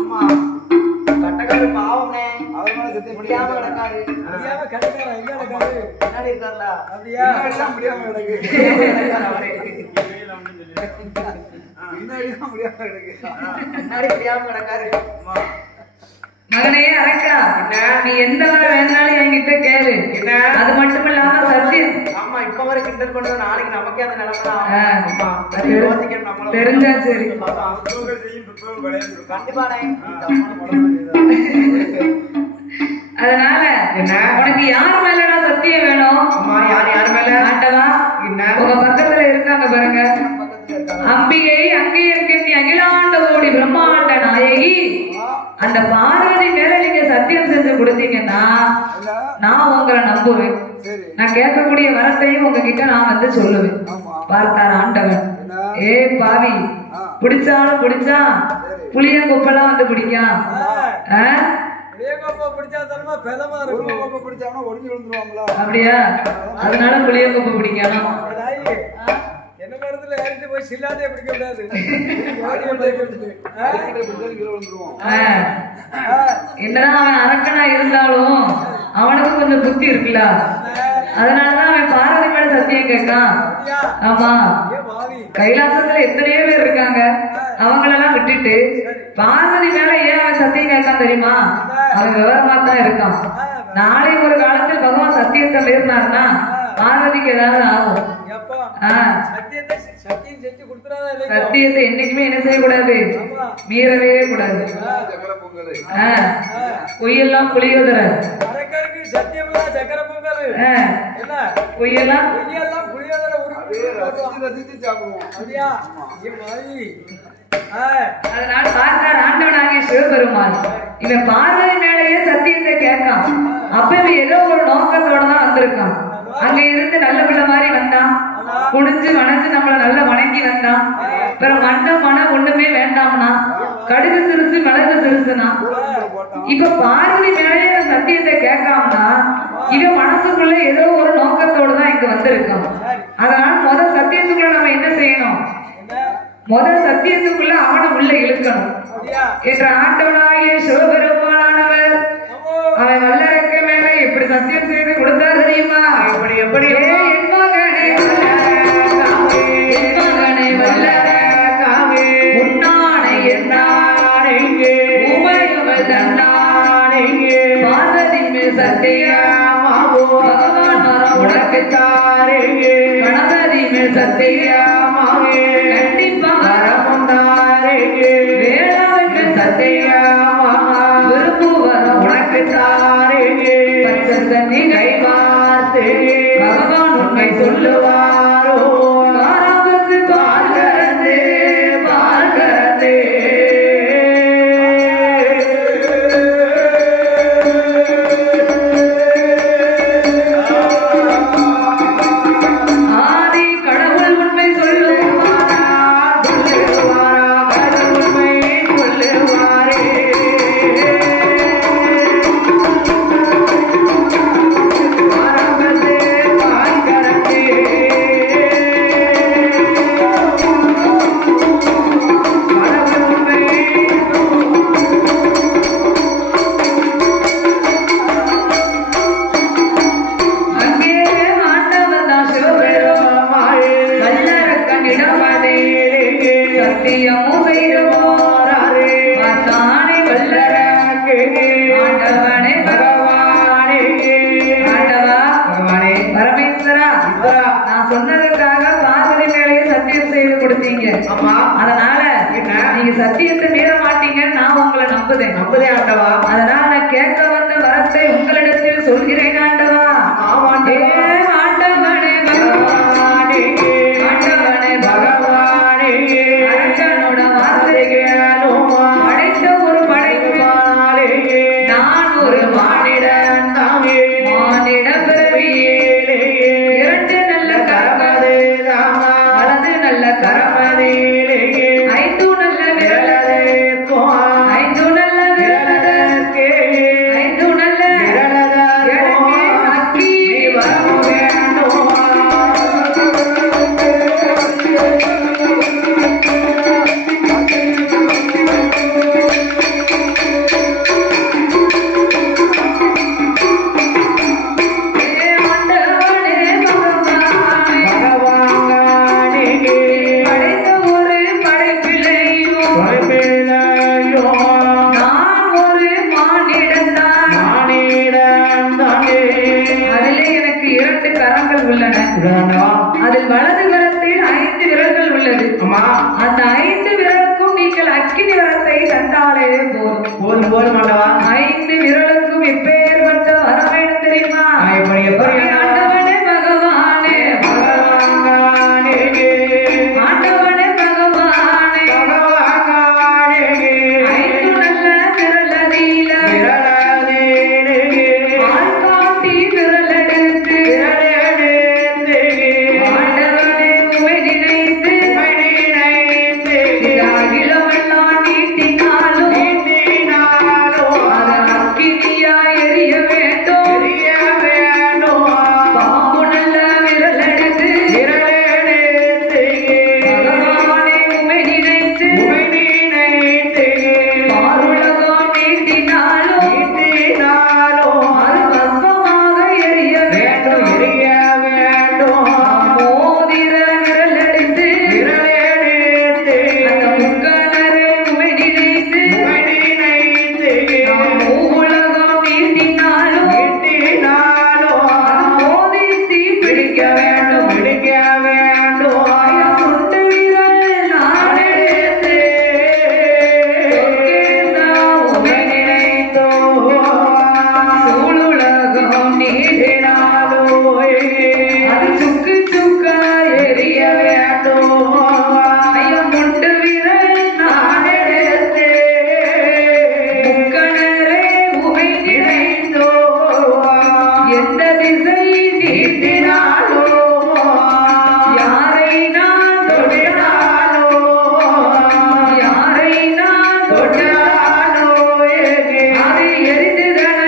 ஆமா, கட்டக்காரு பாவம்னே. அவர் மேல சத்தியம் முடியாம கிடக்காரு. கட்டக்காரா எங்க கிடக்காரு? முன்னாடி இருக்காருல. அப்படியா? முடியாம கிடக்கு. முன்னாடி முடியாம கிடக்காரு. மகனே அரக்கா, நீ எந்த வர வேணாலும் என்கிட்ட கேளு. அது மட்டும் இல்லாம சத்தியம். ஆமா, இப்ப வரை கிண்டல் பண்றது நாளைக்கு நமக்கே அந்த நிலைமை தெரிஞ்சா சரி. கண்டிப்பா. அதனால உனக்கு யார் மேலடா சத்தியம் வேணும்? யார் யார் மேல? ஆண்டவா, உங்க பக்கத்துல இருக்காங்க பாருங்க. அம்பிகை அங்கே இருக்க அகிலாண்ட கோடி பிரம்மாண்ட நாயகி அந்த பார்வதி மேல நீங்க சத்தியம் செஞ்சு கொடுத்தீங்கன்னா நான் உங்களை நம்புவேன். நான் கேட்கக்கூடிய வரத்தையும் உங்ககிட்ட நான் வந்து சொல்லுவேன். பார்த்தார் ஆண்டவன். ஏ பாவி, பிடிச்சாலும் பிடிச்சா புளிய கொப்பெல்லாம் வந்து பிடிக்கான். அப்படியா? அதனால புளிய கொப்பை பிடிக்கணும். என்ன மரத்துல ஏறிட்டு போய் சில்லாதே பிடிக்க கூடாது. என்னதான் அவன் அரக்கனா இருந்தாலும் அவனுக்கு கொஞ்சம் புத்தி இருக்குல்ல. அதனாலதான் அவன் பார்வதி மேல சத்தியம் கேட்கான். ஆமா, கைலாசத்துல எத்தனையோ பேர் இருக்காங்க. அவங்களெல்லாம் விட்டுட்டு பார்வதி மேல ஏன் அவன் சத்தியம் கேட்கான் தெரியுமா? அவன் விவரமா தான் இருக்கான். நாளை ஒரு காலத்தில் பகவான் சத்தியத்தை மீறினார்னா பார்வதிக்கு ஏதாவது ஆகும். சத்தியத்தை என்னைக்குமே என்ன செய்யக்கூடாது, மீறவே கூடாது. பொய்யெல்லாம் புளியோதர, பொய்யெல்லாம் அதனால பார்த்தார் ஆண்டவனாகிய சிவபெருமான். இவன் பார்வதி மேலேயே சத்தியத்தை கேட்கான். அப்ப இவன் ஏதோ ஒரு நோக்கத்தோட தான் வந்திருக்கான். அங்க இருந்து நல்ல பிள்ளை மாதிரி வந்தான். குடிஞ்சு வணைஞ்சு நம்மள நல்ல வணங்கி வந்தான். அப்புறம் மனம் ஒண்ணுமே வேண்டாம்னா கடுகு சிறுசு மிளகு சிறுசுனா. இப்ப பார்வதி மேலே சத்தியத்தை கேட்காமனா இவன் மனசுக்குள்ள ஏதோ ஒரு நோக்கத்தோடு தான் இங்க வந்திருக்கான். அதனால முதல் சத்தியத்துக்குள்ள நம்ம என்ன செய்யணும்? முதல் சத்தியத்துக்குள்ள அவனை உள்ள இழுக்கணும். என்ற ஆண்டவனாகிய சிவபெருமானவர் அவன் வல்லரக்க மேல எப்படி சத்தியம் செய்து கொடுத்தார் தெரியுமா? எப்படி எப்படி மகனை வல்லரக்காவே உன்னானை என்னானை உமையவள் தன்னானை பார்வதின் மேல் சத்தியமாவோ பகவான் மரம் உனக்கு தாரே கணபதி மேல் சத்தியமாவே கண்டிப்பா வரமும் தாரே வேளாண் மேல் சத்தியமா விரும்பு வரம் உனக்கு தாரே பச்சந்தனி கைவார்த்தே பகவான் உண்மை சொல்லுவாரோ காராபசு பார்கரதே பார்கரதே. ஆதி கடவுள் உண்மை சொல்ல பார்வதி மேலேயே சத்தியம் செய்து கொடுத்தீங்க. ஆமா. அதனால என்ன நீங்க சத்தியத்தை மீற மாட்டீங்கன்னு நான் உங்களை நம்புதேன். ஆண்டவா. அதனால நான் கேட்க வந்த வரத்தை உங்களிடத்தில் சொல்கிறேன் ஆண்டவா. ஆண்டவனே பகவானே, ஆண்டவனே பகவானே, அரசனோட வார்த்தைகளும் படைத்த ஒரு படைப்பாளே, நான் ஒரு மானிடன் தாமே, மானிட பிறவியிலே இரண்டு நல்ல கரமதே தாமா, வலது நல்ல கரமதிலே ஐந்து நல்ல விரலதே கோ, ஐந்து நல்ல விரலதே ஐந்து நல்ல விரலதே அக்கி வர வேண்டும். அதில் வலது கரத்தில் 5 விரல்கள் உள்ளது. அந்த 5 விரலுக்கும் நீங்கள் அக்கினி வரத்தை தந்தாலே போதும். போதும் ஆண்டவா. 5 விரலுக்கும் எப்பேற்பட்ட வரம் வேணும் தெரியுமா? ஆண்டவனே பகவானே, பகவானே, ஆண்டவனே பகவானே, பகவானே, 5 நல்ல விரலதில ஆள்காட்டி விரலெடுத்து அகிலமெல்லாம் நீட்டினாலும் அதன் அக்கினியா எரிய வேண்டும். பாம்பு நல்ல விரலெடுத்து பகவானே உமை நினைத்து பாருலகம் நீட்டினாலும் அது பஸ்மமாக எரிய வேண்டும். மோதிர விரலெடுத்து அந்த முக்கணரை உமை நினைத்து உலகம் நீட்டினாலும் மோதித்து பிடிக்க வேண்டும். சுட்டு விரல் நாடெடுத்து சொற்கேசா உமை நினைத்தோ சூழுலகம் நீட்டினாலும் அது சுக்கு சுக்கா எரிய வேண்டும். ஐயா முட்டு விரல் நாடெடுத்து முக்கணரை உமை நினைத்தோ எந்த திசை நீட்டினாலோ யாரை நான் தொட்டாலோ யாரை நான் தொட்டாலோ அது எரிந்துதன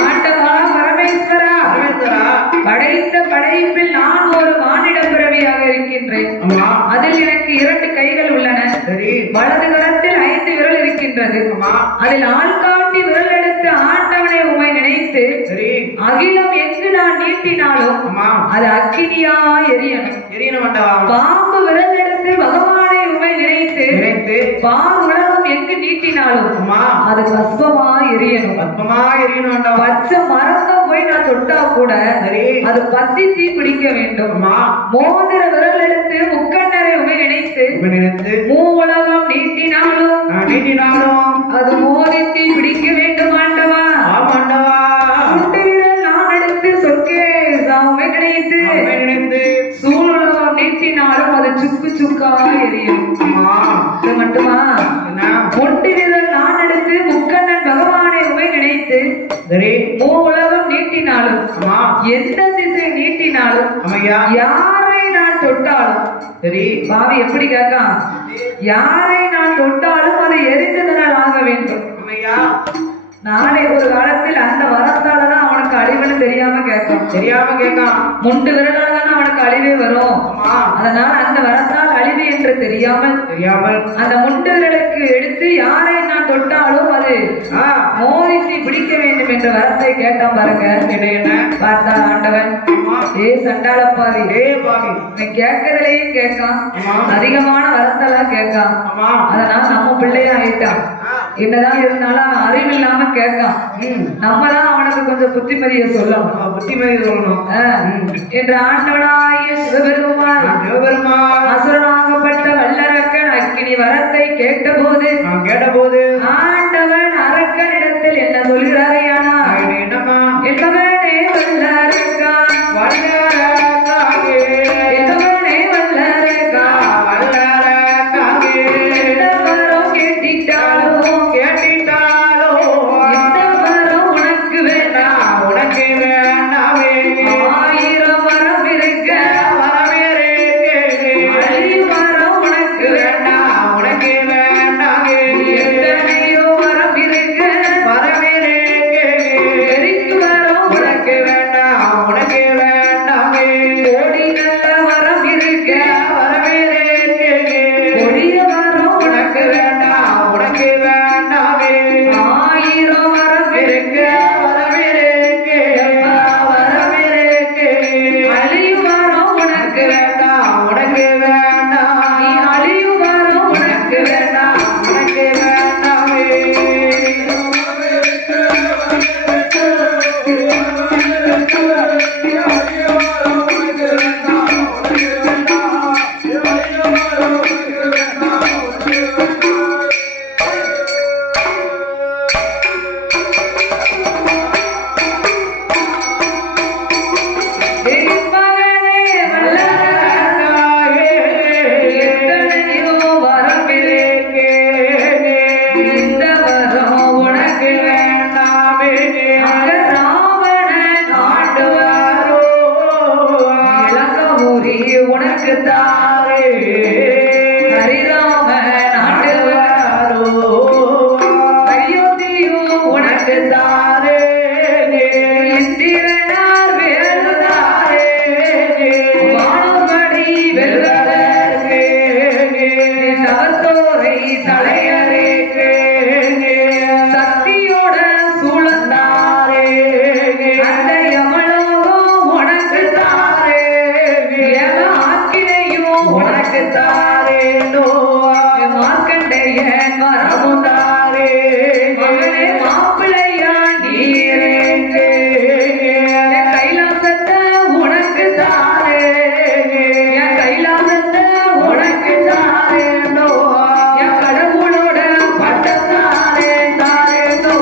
ஆண்டவா பரமேஸ்வரா, படைத்த படைப்பில் நான் ஒரு மானிட பிறவியாக இருக்கின்றேன். அதில் எனக்கு 2 கைகள் உள்ளன. வலது கரத்தில் 5 விரல் இருக்கின்றது. அதில் ஆள்காட்டி விரல் எடுத்து ஆண்டவனை உமை நினைத்து அகிலம் எங்கு நான் நீட்டினாலும் அது அக்கினியா எரியணும். பாம்பு விரல் எடுத்து பகவானை உமை நினைத்து பாம்பு உலகம் எங்கு நீட்டினாலும் அது பஸ்மமா எரியணும். பச்சை மரத்தம் போய் நான் தொட்டா கூட அது பத்தி தீ பிடிக்க வேண்டும். மோதிர விரல் எடுத்து முக்கண்ணரை உமை நினைத்து மூலகம் நீட்டினாலும் அது மோதி தீ பிடிக்க வேண்டும் ஆண்டவா. சுட்டு விரல் நான் எடுத்து சொற்கேசா உமை நினைத்து சூழலம் நீட்டினாலும் அது சுக்கு சுக்கா எரியும். இது மட்டுமா? முட்டு விரல் நான் எடுத்து முக்கண்ணன் பகவானை உமை நினைத்து உலகம் நீட்டினாலும் எந்த திசை நீட்டினாலும் யாரை நான் தொட்டாலும் பாவி எப்படி கேட்கான்? யாரை நான் தொட்டாலும் அதை எரிந்ததனால் ஆக வேண்டும். நாளை ஒரு காலத்தில் அந்த வரத்தாலதான் அவனுக்கு அழிவுன்னு தெரியாம கேட்கான். முண்டு விரலால அவனுக்கு அழிவே வரும். அதனால அந்த வரத்தால் அழிவு என்று தெரியாமல் அந்த முண்டுகளுக்கு எடுத்து யாரை நான் தொட்டாலும் அது மோதித்து பிடிக்க வேண்டும் என்ற வரத்தை கேட்டான் பாருங்க. பார்த்தா ஆண்டவன், ஏ சண்டாளப்பாவி, நீ கேட்கறதுலயும் கேட்கான், அதிகமான வரத்தெல்லாம் கேட்கான். அதனால நம்ம பிள்ளையா ஆயிட்டான். என்னதான் இருந்தாலும் அவன் அறிவில்லாம கேட்கான். நம்ம தான் அவனுக்கு கொஞ்சம் புத்திமதியை சொல்லணும். என்ற ஆண்டவனாகிய சிவபெருமான் அசுரனாகப்பட்ட வல்லரக்கன் அக்கினி வரத்தை கேட்டபோது ஆண்டவன் அரக்கனிடத்தில் என்ன சொல்கிறாரையானா, என்பவனே வல்லரக்கான், என்பவனே வல்லரக்கான், எந்த வரம் கேட்டிட்டாலும் எந்த வரம் உனக்கு வேண்டாம், ஆயிரம் வரம் இருக்க அழி வரம் உனக்கு வேண்டாம், எத்தனையோ வரம் இருக்க எரிக்கு வரம் உனக்கு கோடி நல்ல வரம் இருக்க கொடிய வரம் உனக்கு ஆயிரம் வரம் இருக்க அழியும் வரம் உனக்கு நீ அழியும் வரம் உனக்கு என் மகனே வல்லரக்காயே, எத்தனையோ வரம் இருக்க இந்த வரம் உனக்கு வேண்டாமே. அங்க ராவணன் ஆண்டுவாரோ, இளங்கமுறி உனக்கு தாரே, ஹரிராமன் ஆண்டுவாரோ, அயோத்தியோ உனக்கு தாரே, இந்திரனார் வேலுதாரே, வானபடி வெல்வதற்கு தவத்தோரை தலையறைக்கு சக்தியோட சூழந்தாரே, அந்த யமலோகம் உனக்கு தாரே, யம ஆக்கினையும் உனக்கு தாரே, மார்க்கண்டேயன் வரமும் தாரே, மகனே மாப்பிள்ளையா நீரேங்க, என் கைலாசத்தை உனக்கு தாரே, என் கைலாசத்தை உனக்கு தாரே, என் கடவுளோட பட்டத்தாரே தாரேண்டோ.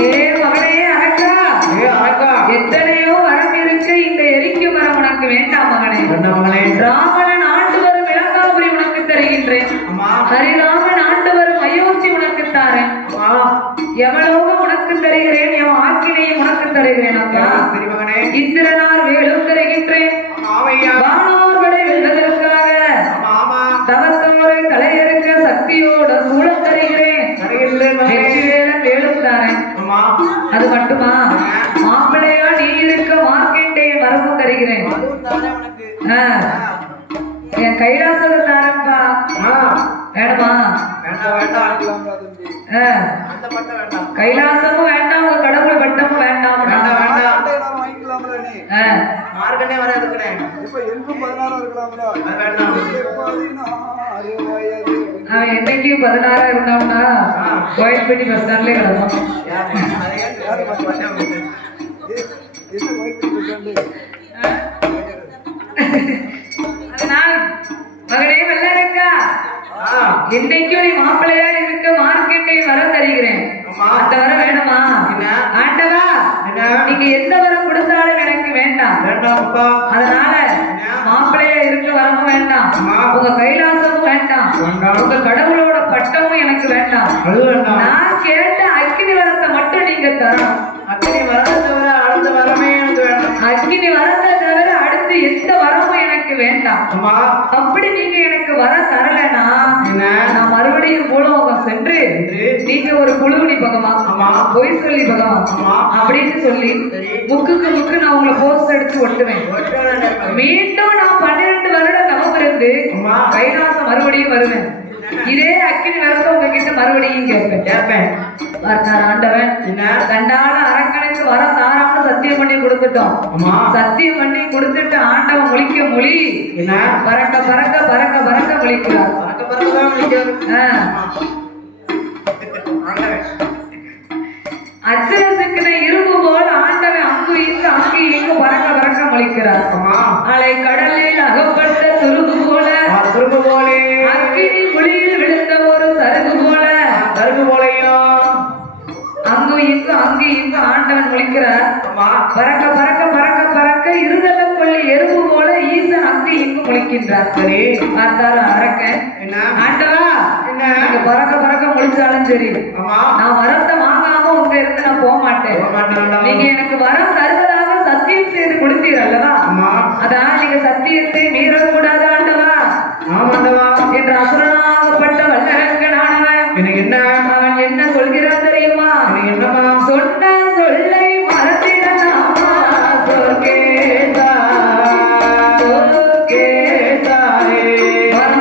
ஏ மகனே அரக்கா, எத்தனையோ வரம் இருக்கு, இந்த எரிக்கும் வரம் உனக்கு வேண்டாம் மகனே. ராவணன் ஆண்டு வரும் இலங்காபுரி உனக்கு தருகின்றேன், ஹரிராமன் ஆண்டு வரும் அயோத்தி உனக்கு தாரேன், யமலோகம் உனக்கு தருகிறேன், என் ஆக்கினையும் உனக்கு தருகிறேன். அப்பா இந்திரனார் வேலும் தருகின்றேன், வானோர்களை வெல்வதற்காக தவத்தோரை தலையறுக்க சக்தியோட சூழம் தருகிறேன், வெற்றிவேலன் வேலும் தாரேன். அது மட்டுமா, மாப்பிள்ளையா நீ இருக்க மார்க்கெண்டே மரமும் தருகிறேன். என் கைலாசத்தை தாரப்பா, வேணுமா? கைலாசமும் வேண்டாம், உங்க கடவுள் பட்டமும் வேண்டாம். அவன் என்னைக்கு 16 இருந்தான்னா கோயில்பட்டி பஸ் ஸ்டாண்ட்லயே கிடக்கும். அதனால் மகனே வல்லரக்கா, என்னைக்கும் நீ மாப்பிள்ளையா இருக்க மார்க்கெட்டை வரம் தருகிறேன். அந்த வரம் வேணுமா? ஆண்டவா, நீங்க எந்த வரம் கொடுத்தாலும் எனக்கு வேண்டாம். அதனால மாப்பிள்ளையா இருக்க வரமும் வேண்டாம், உங்க கைலாசமும் வேண்டாம், உங்க கடவுளோட பட்டமும் எனக்கு வேண்டாம். நான் கேட்ட அக்கினி வரத்தை மட்டும் நீங்க தரணும். அக்கினி வரத்தை தவிர அடுத்து எந்த வரமும் எனக்கு வேண்டாம். அப்படி நீங்க எனக்கு வர தரலனா நான் மறுபடியும் பூலோகம் சென்று நீங்க ஒரு புழுகுனி பகவான், பொய் சொல்லி பகவான் அப்படின்னு சொல்லி முக்குக்கு முக்கு நான் உங்களை போஸ்ட் எடுத்து ஒட்டுவேன். மீண்டும் நான் 12 வருடம் தவம் இருந்து கைலாசம் மறுபடியும் வருவேன். இதே அக்கினி வரத்த உங்ககிட்ட மறுபடியும் கேட்பேன். ஆண்டவன் கண்டால அரக்கனுக்கு வர தாரான்னு சத்தியம் பண்ணி கொடுத்துட்டோம். சத்தியம் பண்ணி கொடுத்துட்டு ஆண்டவன் முழிக்க மொழி பறக்க பறக்க பறக்க பறக்க முழிக்கிறார். அச்சரசுக்கின இரும்பு போல் ஆண்டவன் அங்கு இங்கு பறக்க பறக்க முழிக்கிறார். அலை கடலில் அகப்பட்ட துரும்பு போல அக்கினி குழியில் விழுந்த ஒரு சருகு போலையும் அங்கு இங்கு ஆண்டவன் முழிக்கிறார். பறக்க பறக்க பறக்க பறக்க இருதல கொள்ளி எறும்பு போல ஈசன் அங்கு இங்கு முழிக்கின்றார். சரி பார்த்தாரு அரக்க, ஆண்டவா நீங்க பறக்க பறக்க முழிச்சாலும் சரி நான் வரத்தை வாங்காம உங்க இருந்து நான் போக மாட்டேன். நீங்க எனக்கு வரம் தருவதாக சத்தியம் செய்து கொடுத்தீர் அல்லவா? அதான் நீங்க சத்தியத்தை மீறக்கூடாது ஆண்டவா என்ற அசுரனாகப்பட்ட வல்லரங்கனானவன் என்ன அவன் என்ன சொல்கிறான் தெரியுமா? சொன்ன சொல்லை மறந்திடலாமா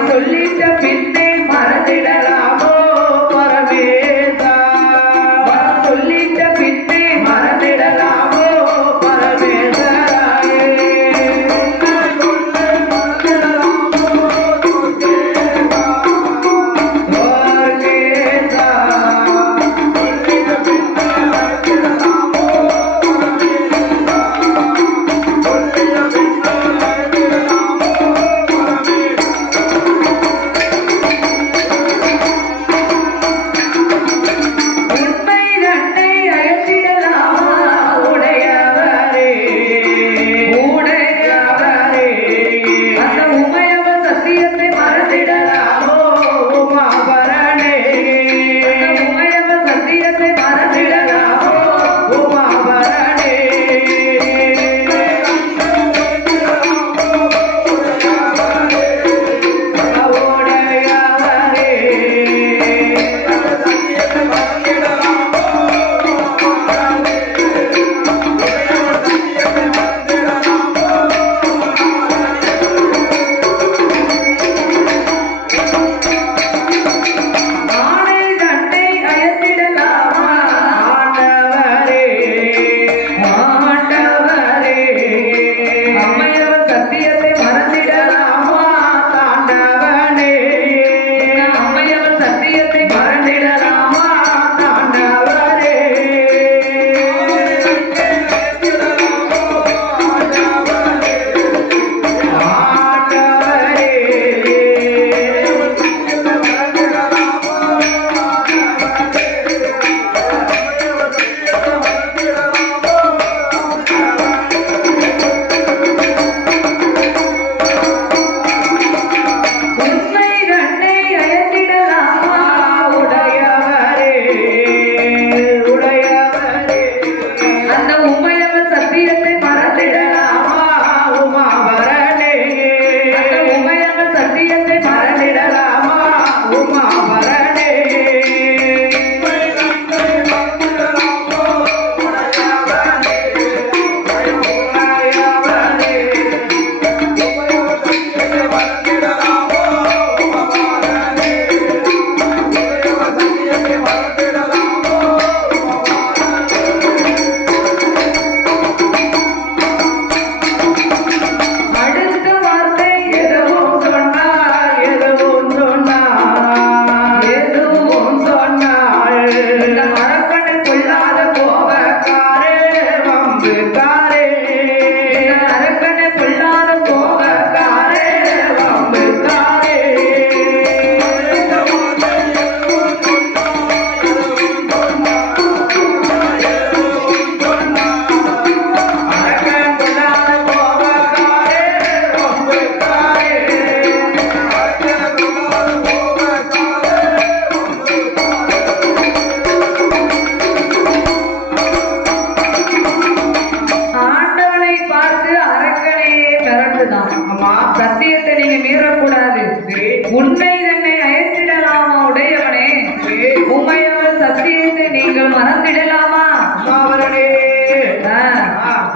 சொல்லிட்ட பின்னே மறந்திடலாமோ பரமேசா, சொல்லிட்ட பின்னே மறந்திடலாமோ பரமேசராயே.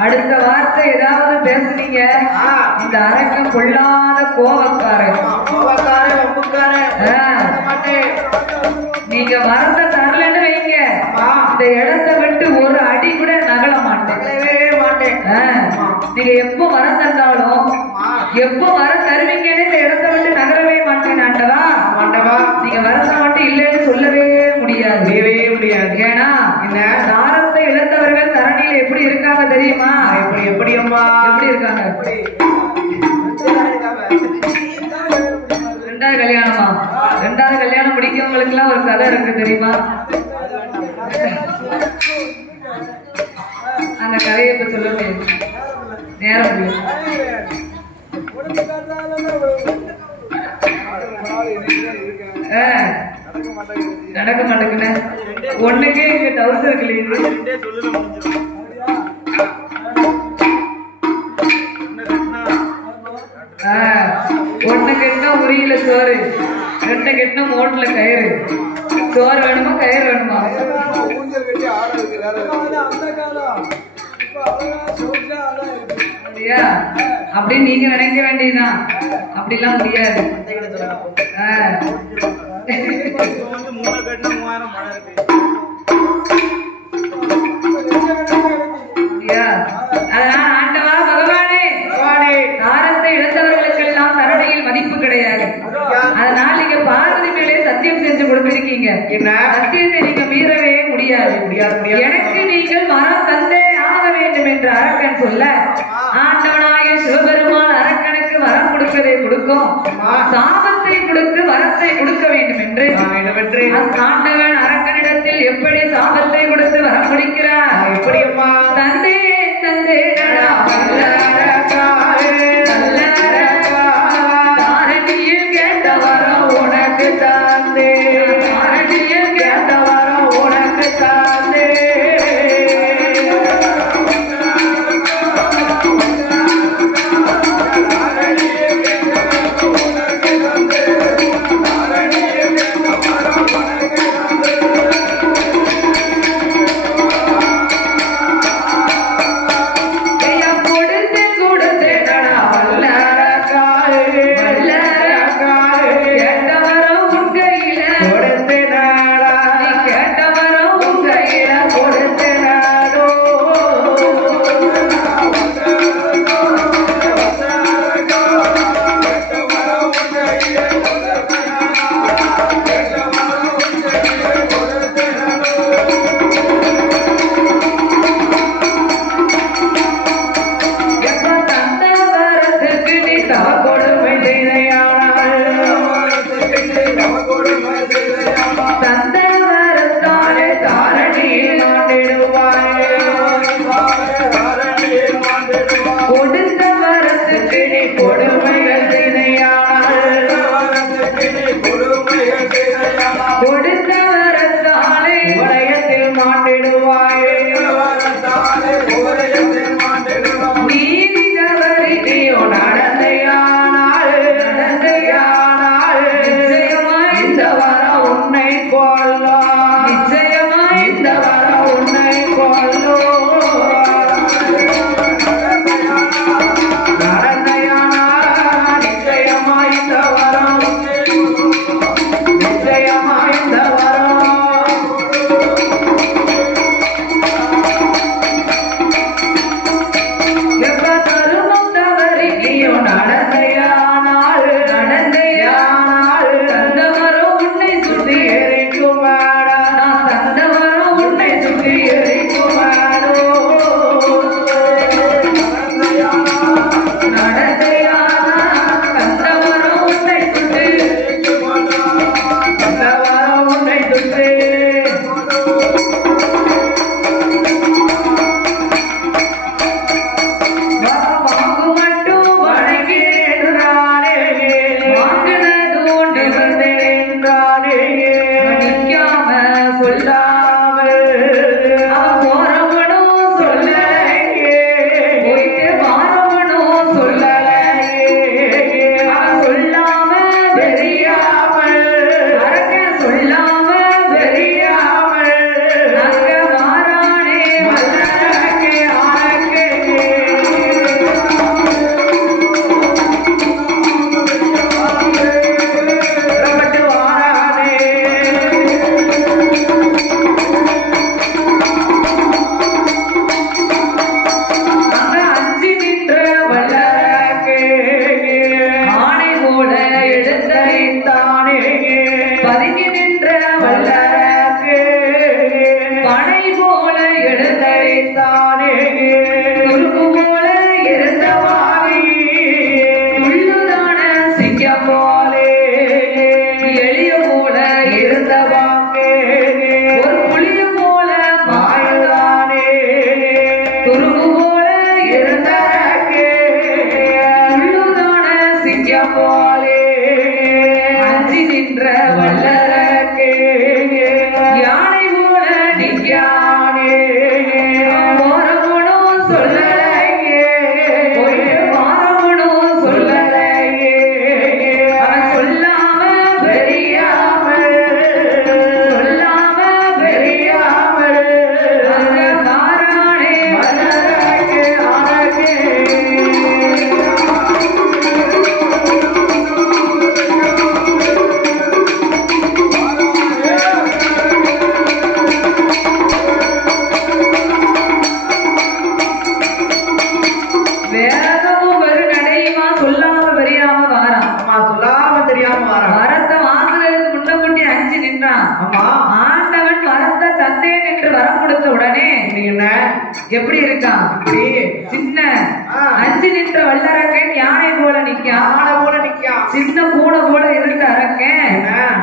அடுத்த வார்த்தை ஏதாவது பேசுனீங்க இந்த அரக்கம் கொள்ளாத கோபக்காரன் நீங்க வரத்தை தரலன்னு வைங்க இந்த இடத்தை விட்டு ஒரு அடி கூட நகல மாட்டேன். நீங்க எப்போ வர தந்தாலும் எப்போ வர தருவீங்கன்னு இந்த இடத்தை விட்டு நகரவே மாட்டேன். ஆண்டவா நீங்க வரத மட்டும் இல்லைன்னு சொல்லவே முடியாது. ஏன்னா தாரத்தை இழந்தவர்கள் தரணியில எப்படி இருக்காங்க தெரியுமா? எப்படி இருக்காங்க? ரெண்டாவது கல்யாணமா? ரெண்டாவது கல்யாணம் முடிக்கிறவங்களுக்கு எல்லாம் ஒரு கதை இருக்கு தெரியுமா? அந்த கதையை இப்ப சொல்ல முடியாது, நேரம் நடக்க மாட்டேங்குன்னு ஒண்ணுக்கே இங்க டவுசர் கிளீன் ஒண்ணு கெட்டா உரியில சோறு, ரெண்டு கெட்டா மோட்ல கயிறு. சோறு வேணுமா கயிறு வேணுமா? அப்படி நீங்க நினைக்க வேண்டியதுதான், அப்படிலாம் முடியாது. அதனால ஆண்டவா பகவானே, தாரத்தை இழந்தவர்களுக்கு எல்லாம் தரணையில் மதிப்பு கிடையாது. அதனால நீங்க பார்வதி மேலே சத்தியம் செஞ்சு கொடுத்திருக்கீங்க. சத்தியத்தை நீங்க மீறவே முடியாது. எனக்கு நீங்கள் மரம் தந்தே ஆக வேண்டும் என்று அரக்கன் சொல்ல, ஆண்டவனாகிய சிவபெருமான் அரக்கனுக்கு வரம் கொடுக்கவே கொடுக்கும், சாபத்தை கொடுத்து வரத்தை கொடுக்க வேண்டும் என்று ஆண்டவன் அரக்கனிடத்தில் எப்படி சாபத்தை கொடுத்து வரம் கொடுக்கிறார்? எப்படியம்மா? தந்தே தந்தே தாரணியில் கேட்ட வரம் உனக்கு தந்தே, தாரணியில் கேட்ட வரம் உனக்கு தந்தே. போலே அஞ்சி நின்ற வல்லரக்கே யானை போல நிற்கானே போறவனும் சொல்லலையே மாறவனும் சொல்லலையே சொல்லாம பெரியாமல் சொல்லாம பெரியாமல் அந்த மாறானே வல்லரக்கே ஆனகே வேகமும் வரு நடையுமா சொல்லாம தெரியாம வாரான். சொல்லாம தெரியாம வாரான். வரத்தை வாங்குறதுக்கு முன்ன முன்னே அஞ்சு நின்றான். ஆண்டவன் வரத்தை தந்தேன் என்று வரம் கொடுத்த உடனே என்ன எப்படி இருக்கான்? சின்ன அஞ்சு நின்ற வல்லரக்கன் யானை போல நிக்கான். சின்ன பூனை போல இருந்த அரக்கன்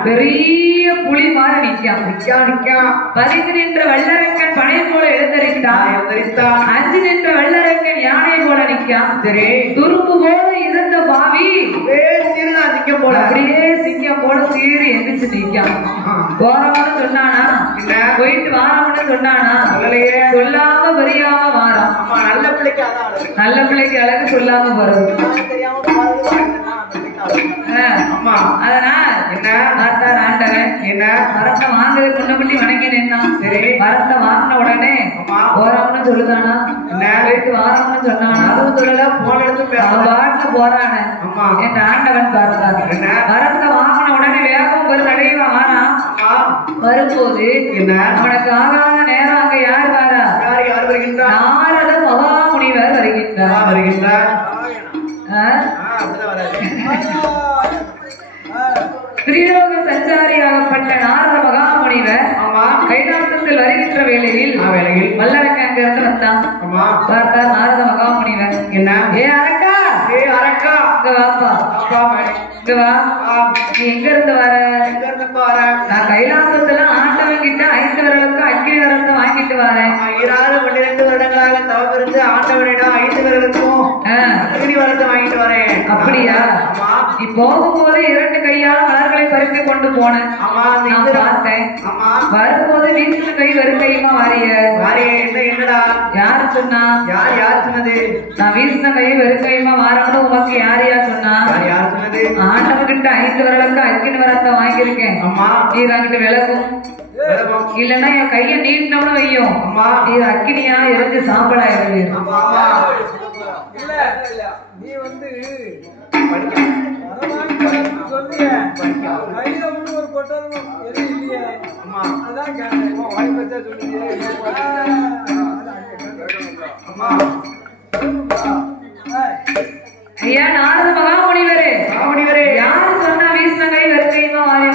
பெரிய புலி மாதிரி நிக்கான். பதிந்து நின்ற வல்லரக்கன் பனை போல எழுந்தரித்தான். அஞ்சு நின்ற வல்லரக்கன் யானை போல நிக்கான். துரும்பு போல இருந்த பாவி சிங்கம் போல அப்படியே சிங்கம் போல சீறி எந்திரிச்சு நிக்கான். போறவன்னு சொன்னானா? போயிட்டு வாராமன்னு சொன்னானா? சொல்லாம பெரியாம வாரான். நல்ல பிள்ளைக்கு நல்ல பிள்ளைக்கு அழகு சொல்லாம வரும். அதனால் என்ன பார்த்தார் ஆண்டவன். என்ன வரத்தை வாங்குறதுக்கு முன்னபடி வணங்கி நின்னான். சரி வரத்தை வாங்கின உடனே போறாமன்னு சொல்லுதானா? போயிட்டு வாராமன்னு சொன்னானா? சொல்லல போன இடத்துல பாட்டு போறான என் ஆண்டவன் பார்த்தார். வரத்தை வாங்கின உடனே வேகம் ஒரு தடையவா வாரான். வரும்போது அவனுக்கு ஆகாத நேரம் அங்க யார் வாரா? யார் வருகின்றார்? நாரத மகாமுனிவர் வருகின்றார். திரிலோக சஞ்சாரியாகப்பட்ட நாரத மகாமுனிவர் கைலாசத்தில் வருகின்ற வேளையில் வல்லரக்கன் அங்கிருந்து வந்தான். பார்த்தார் நாரத மகாமுனிவர். என்ன ஏ அரக்கா, இங்க வாப்பா, இங்க வா. நீ எங்க இருந்து வர? நான் கைலாசத்துல ஆண்டவன் கிட்ட 5 விரலுக்கு அக்கினி வரத்தை வாங்கிட்டு வரேன். 12 வருடங்களாக தவம் இருந்து ஆண்டவனிடம் 5 விரலுக்கும் அக்கினி வரத்தை வாங்கிட்டு வரேன். அப்படியா? நீ போகும்போது 2 கையால் மலர்களை பறித்து கொண்டு போனேன். நான் பார்த்தேன். வரும்போது வீசின கை வெறும் கையுமா வாரிய. என்னடா யாரு சொன்னா? யார் சொன்னது? நான் வீசின கை வெறும் கையுமா வாரம்னு உனக்கு யாரையா சொன்னா? யார் சொன்னது? ஆண்டவன் கிட்ட 5 விரலுக்கு அக்கினி வரத்தை வாங்கியிருக்கேன். நீ வாங்கிட்டு விளக்கும் இல்லன்னா என் கைய நீட்டினவன வையும். இது அக்கினியா எரிஞ்சு சாம்பலா இறங்கிடும். நீ வந்து கையில ஒண்ணு ஒரு பொட்டலும் எதுவும் இல்லையே. அதான் வாய் பச்சா சொல்லுங்க. ஐயா நாரத மகாமுனிவரே, யாரு சொன்னா வீசின கை வெறும் கையுமா வாரி?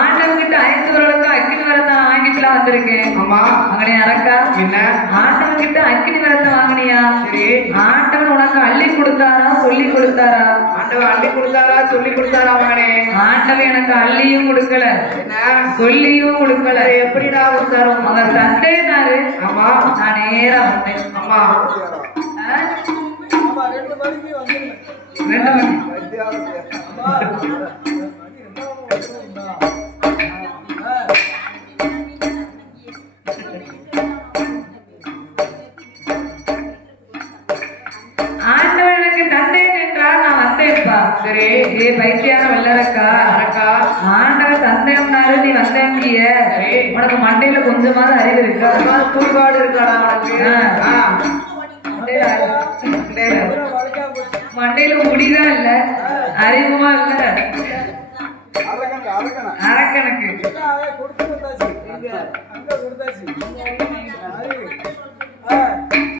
ஆண்டவன் கிட்ட 5 விரலுக்கு அக்கினி வரத்தை வாங்கிட்டுலாம் வந்திருக்கேன். மகனே அரக்கா, ஆண்டவன் கிட்ட அக்கினி வரத்தை வாங்கினியா? ஆண்டவன் உனக்கு அள்ளி கொடுத்தாரா சொல்லி கொடுத்தாரா? ஆண்டவன் அள்ளி கொடுத்தாரா சொல்லி கொடுத்தாரா? மகனே ஆண்டவன் எனக்கு அள்ளியும் கொடுக்கல சொல்லியும் கொடுக்கல. எப்படிடா கொடுத்தாரோ? அவர் தந்தைனாரு. நான் நேரா வந்தேன். 2 மணிக்கு வந்துருந்தேன். 2 மணி ஆண்டவன் எனக்கு தந்தேன் என்றால் நான் வந்தேன்ப்பா. சரி ஏ பைத்தியான வல்லரக்கா, ஆண்டவன் தந்தேன்னாரு நீ வந்தேங்கிய. உனக்கு மண்டையில கொஞ்சமாவது அறிவு இருக்கா? தூக்காடு இருக்காடா உனக்கு? மண்டையில முடிதான் இல்ல, அறிவுமா இல்ல.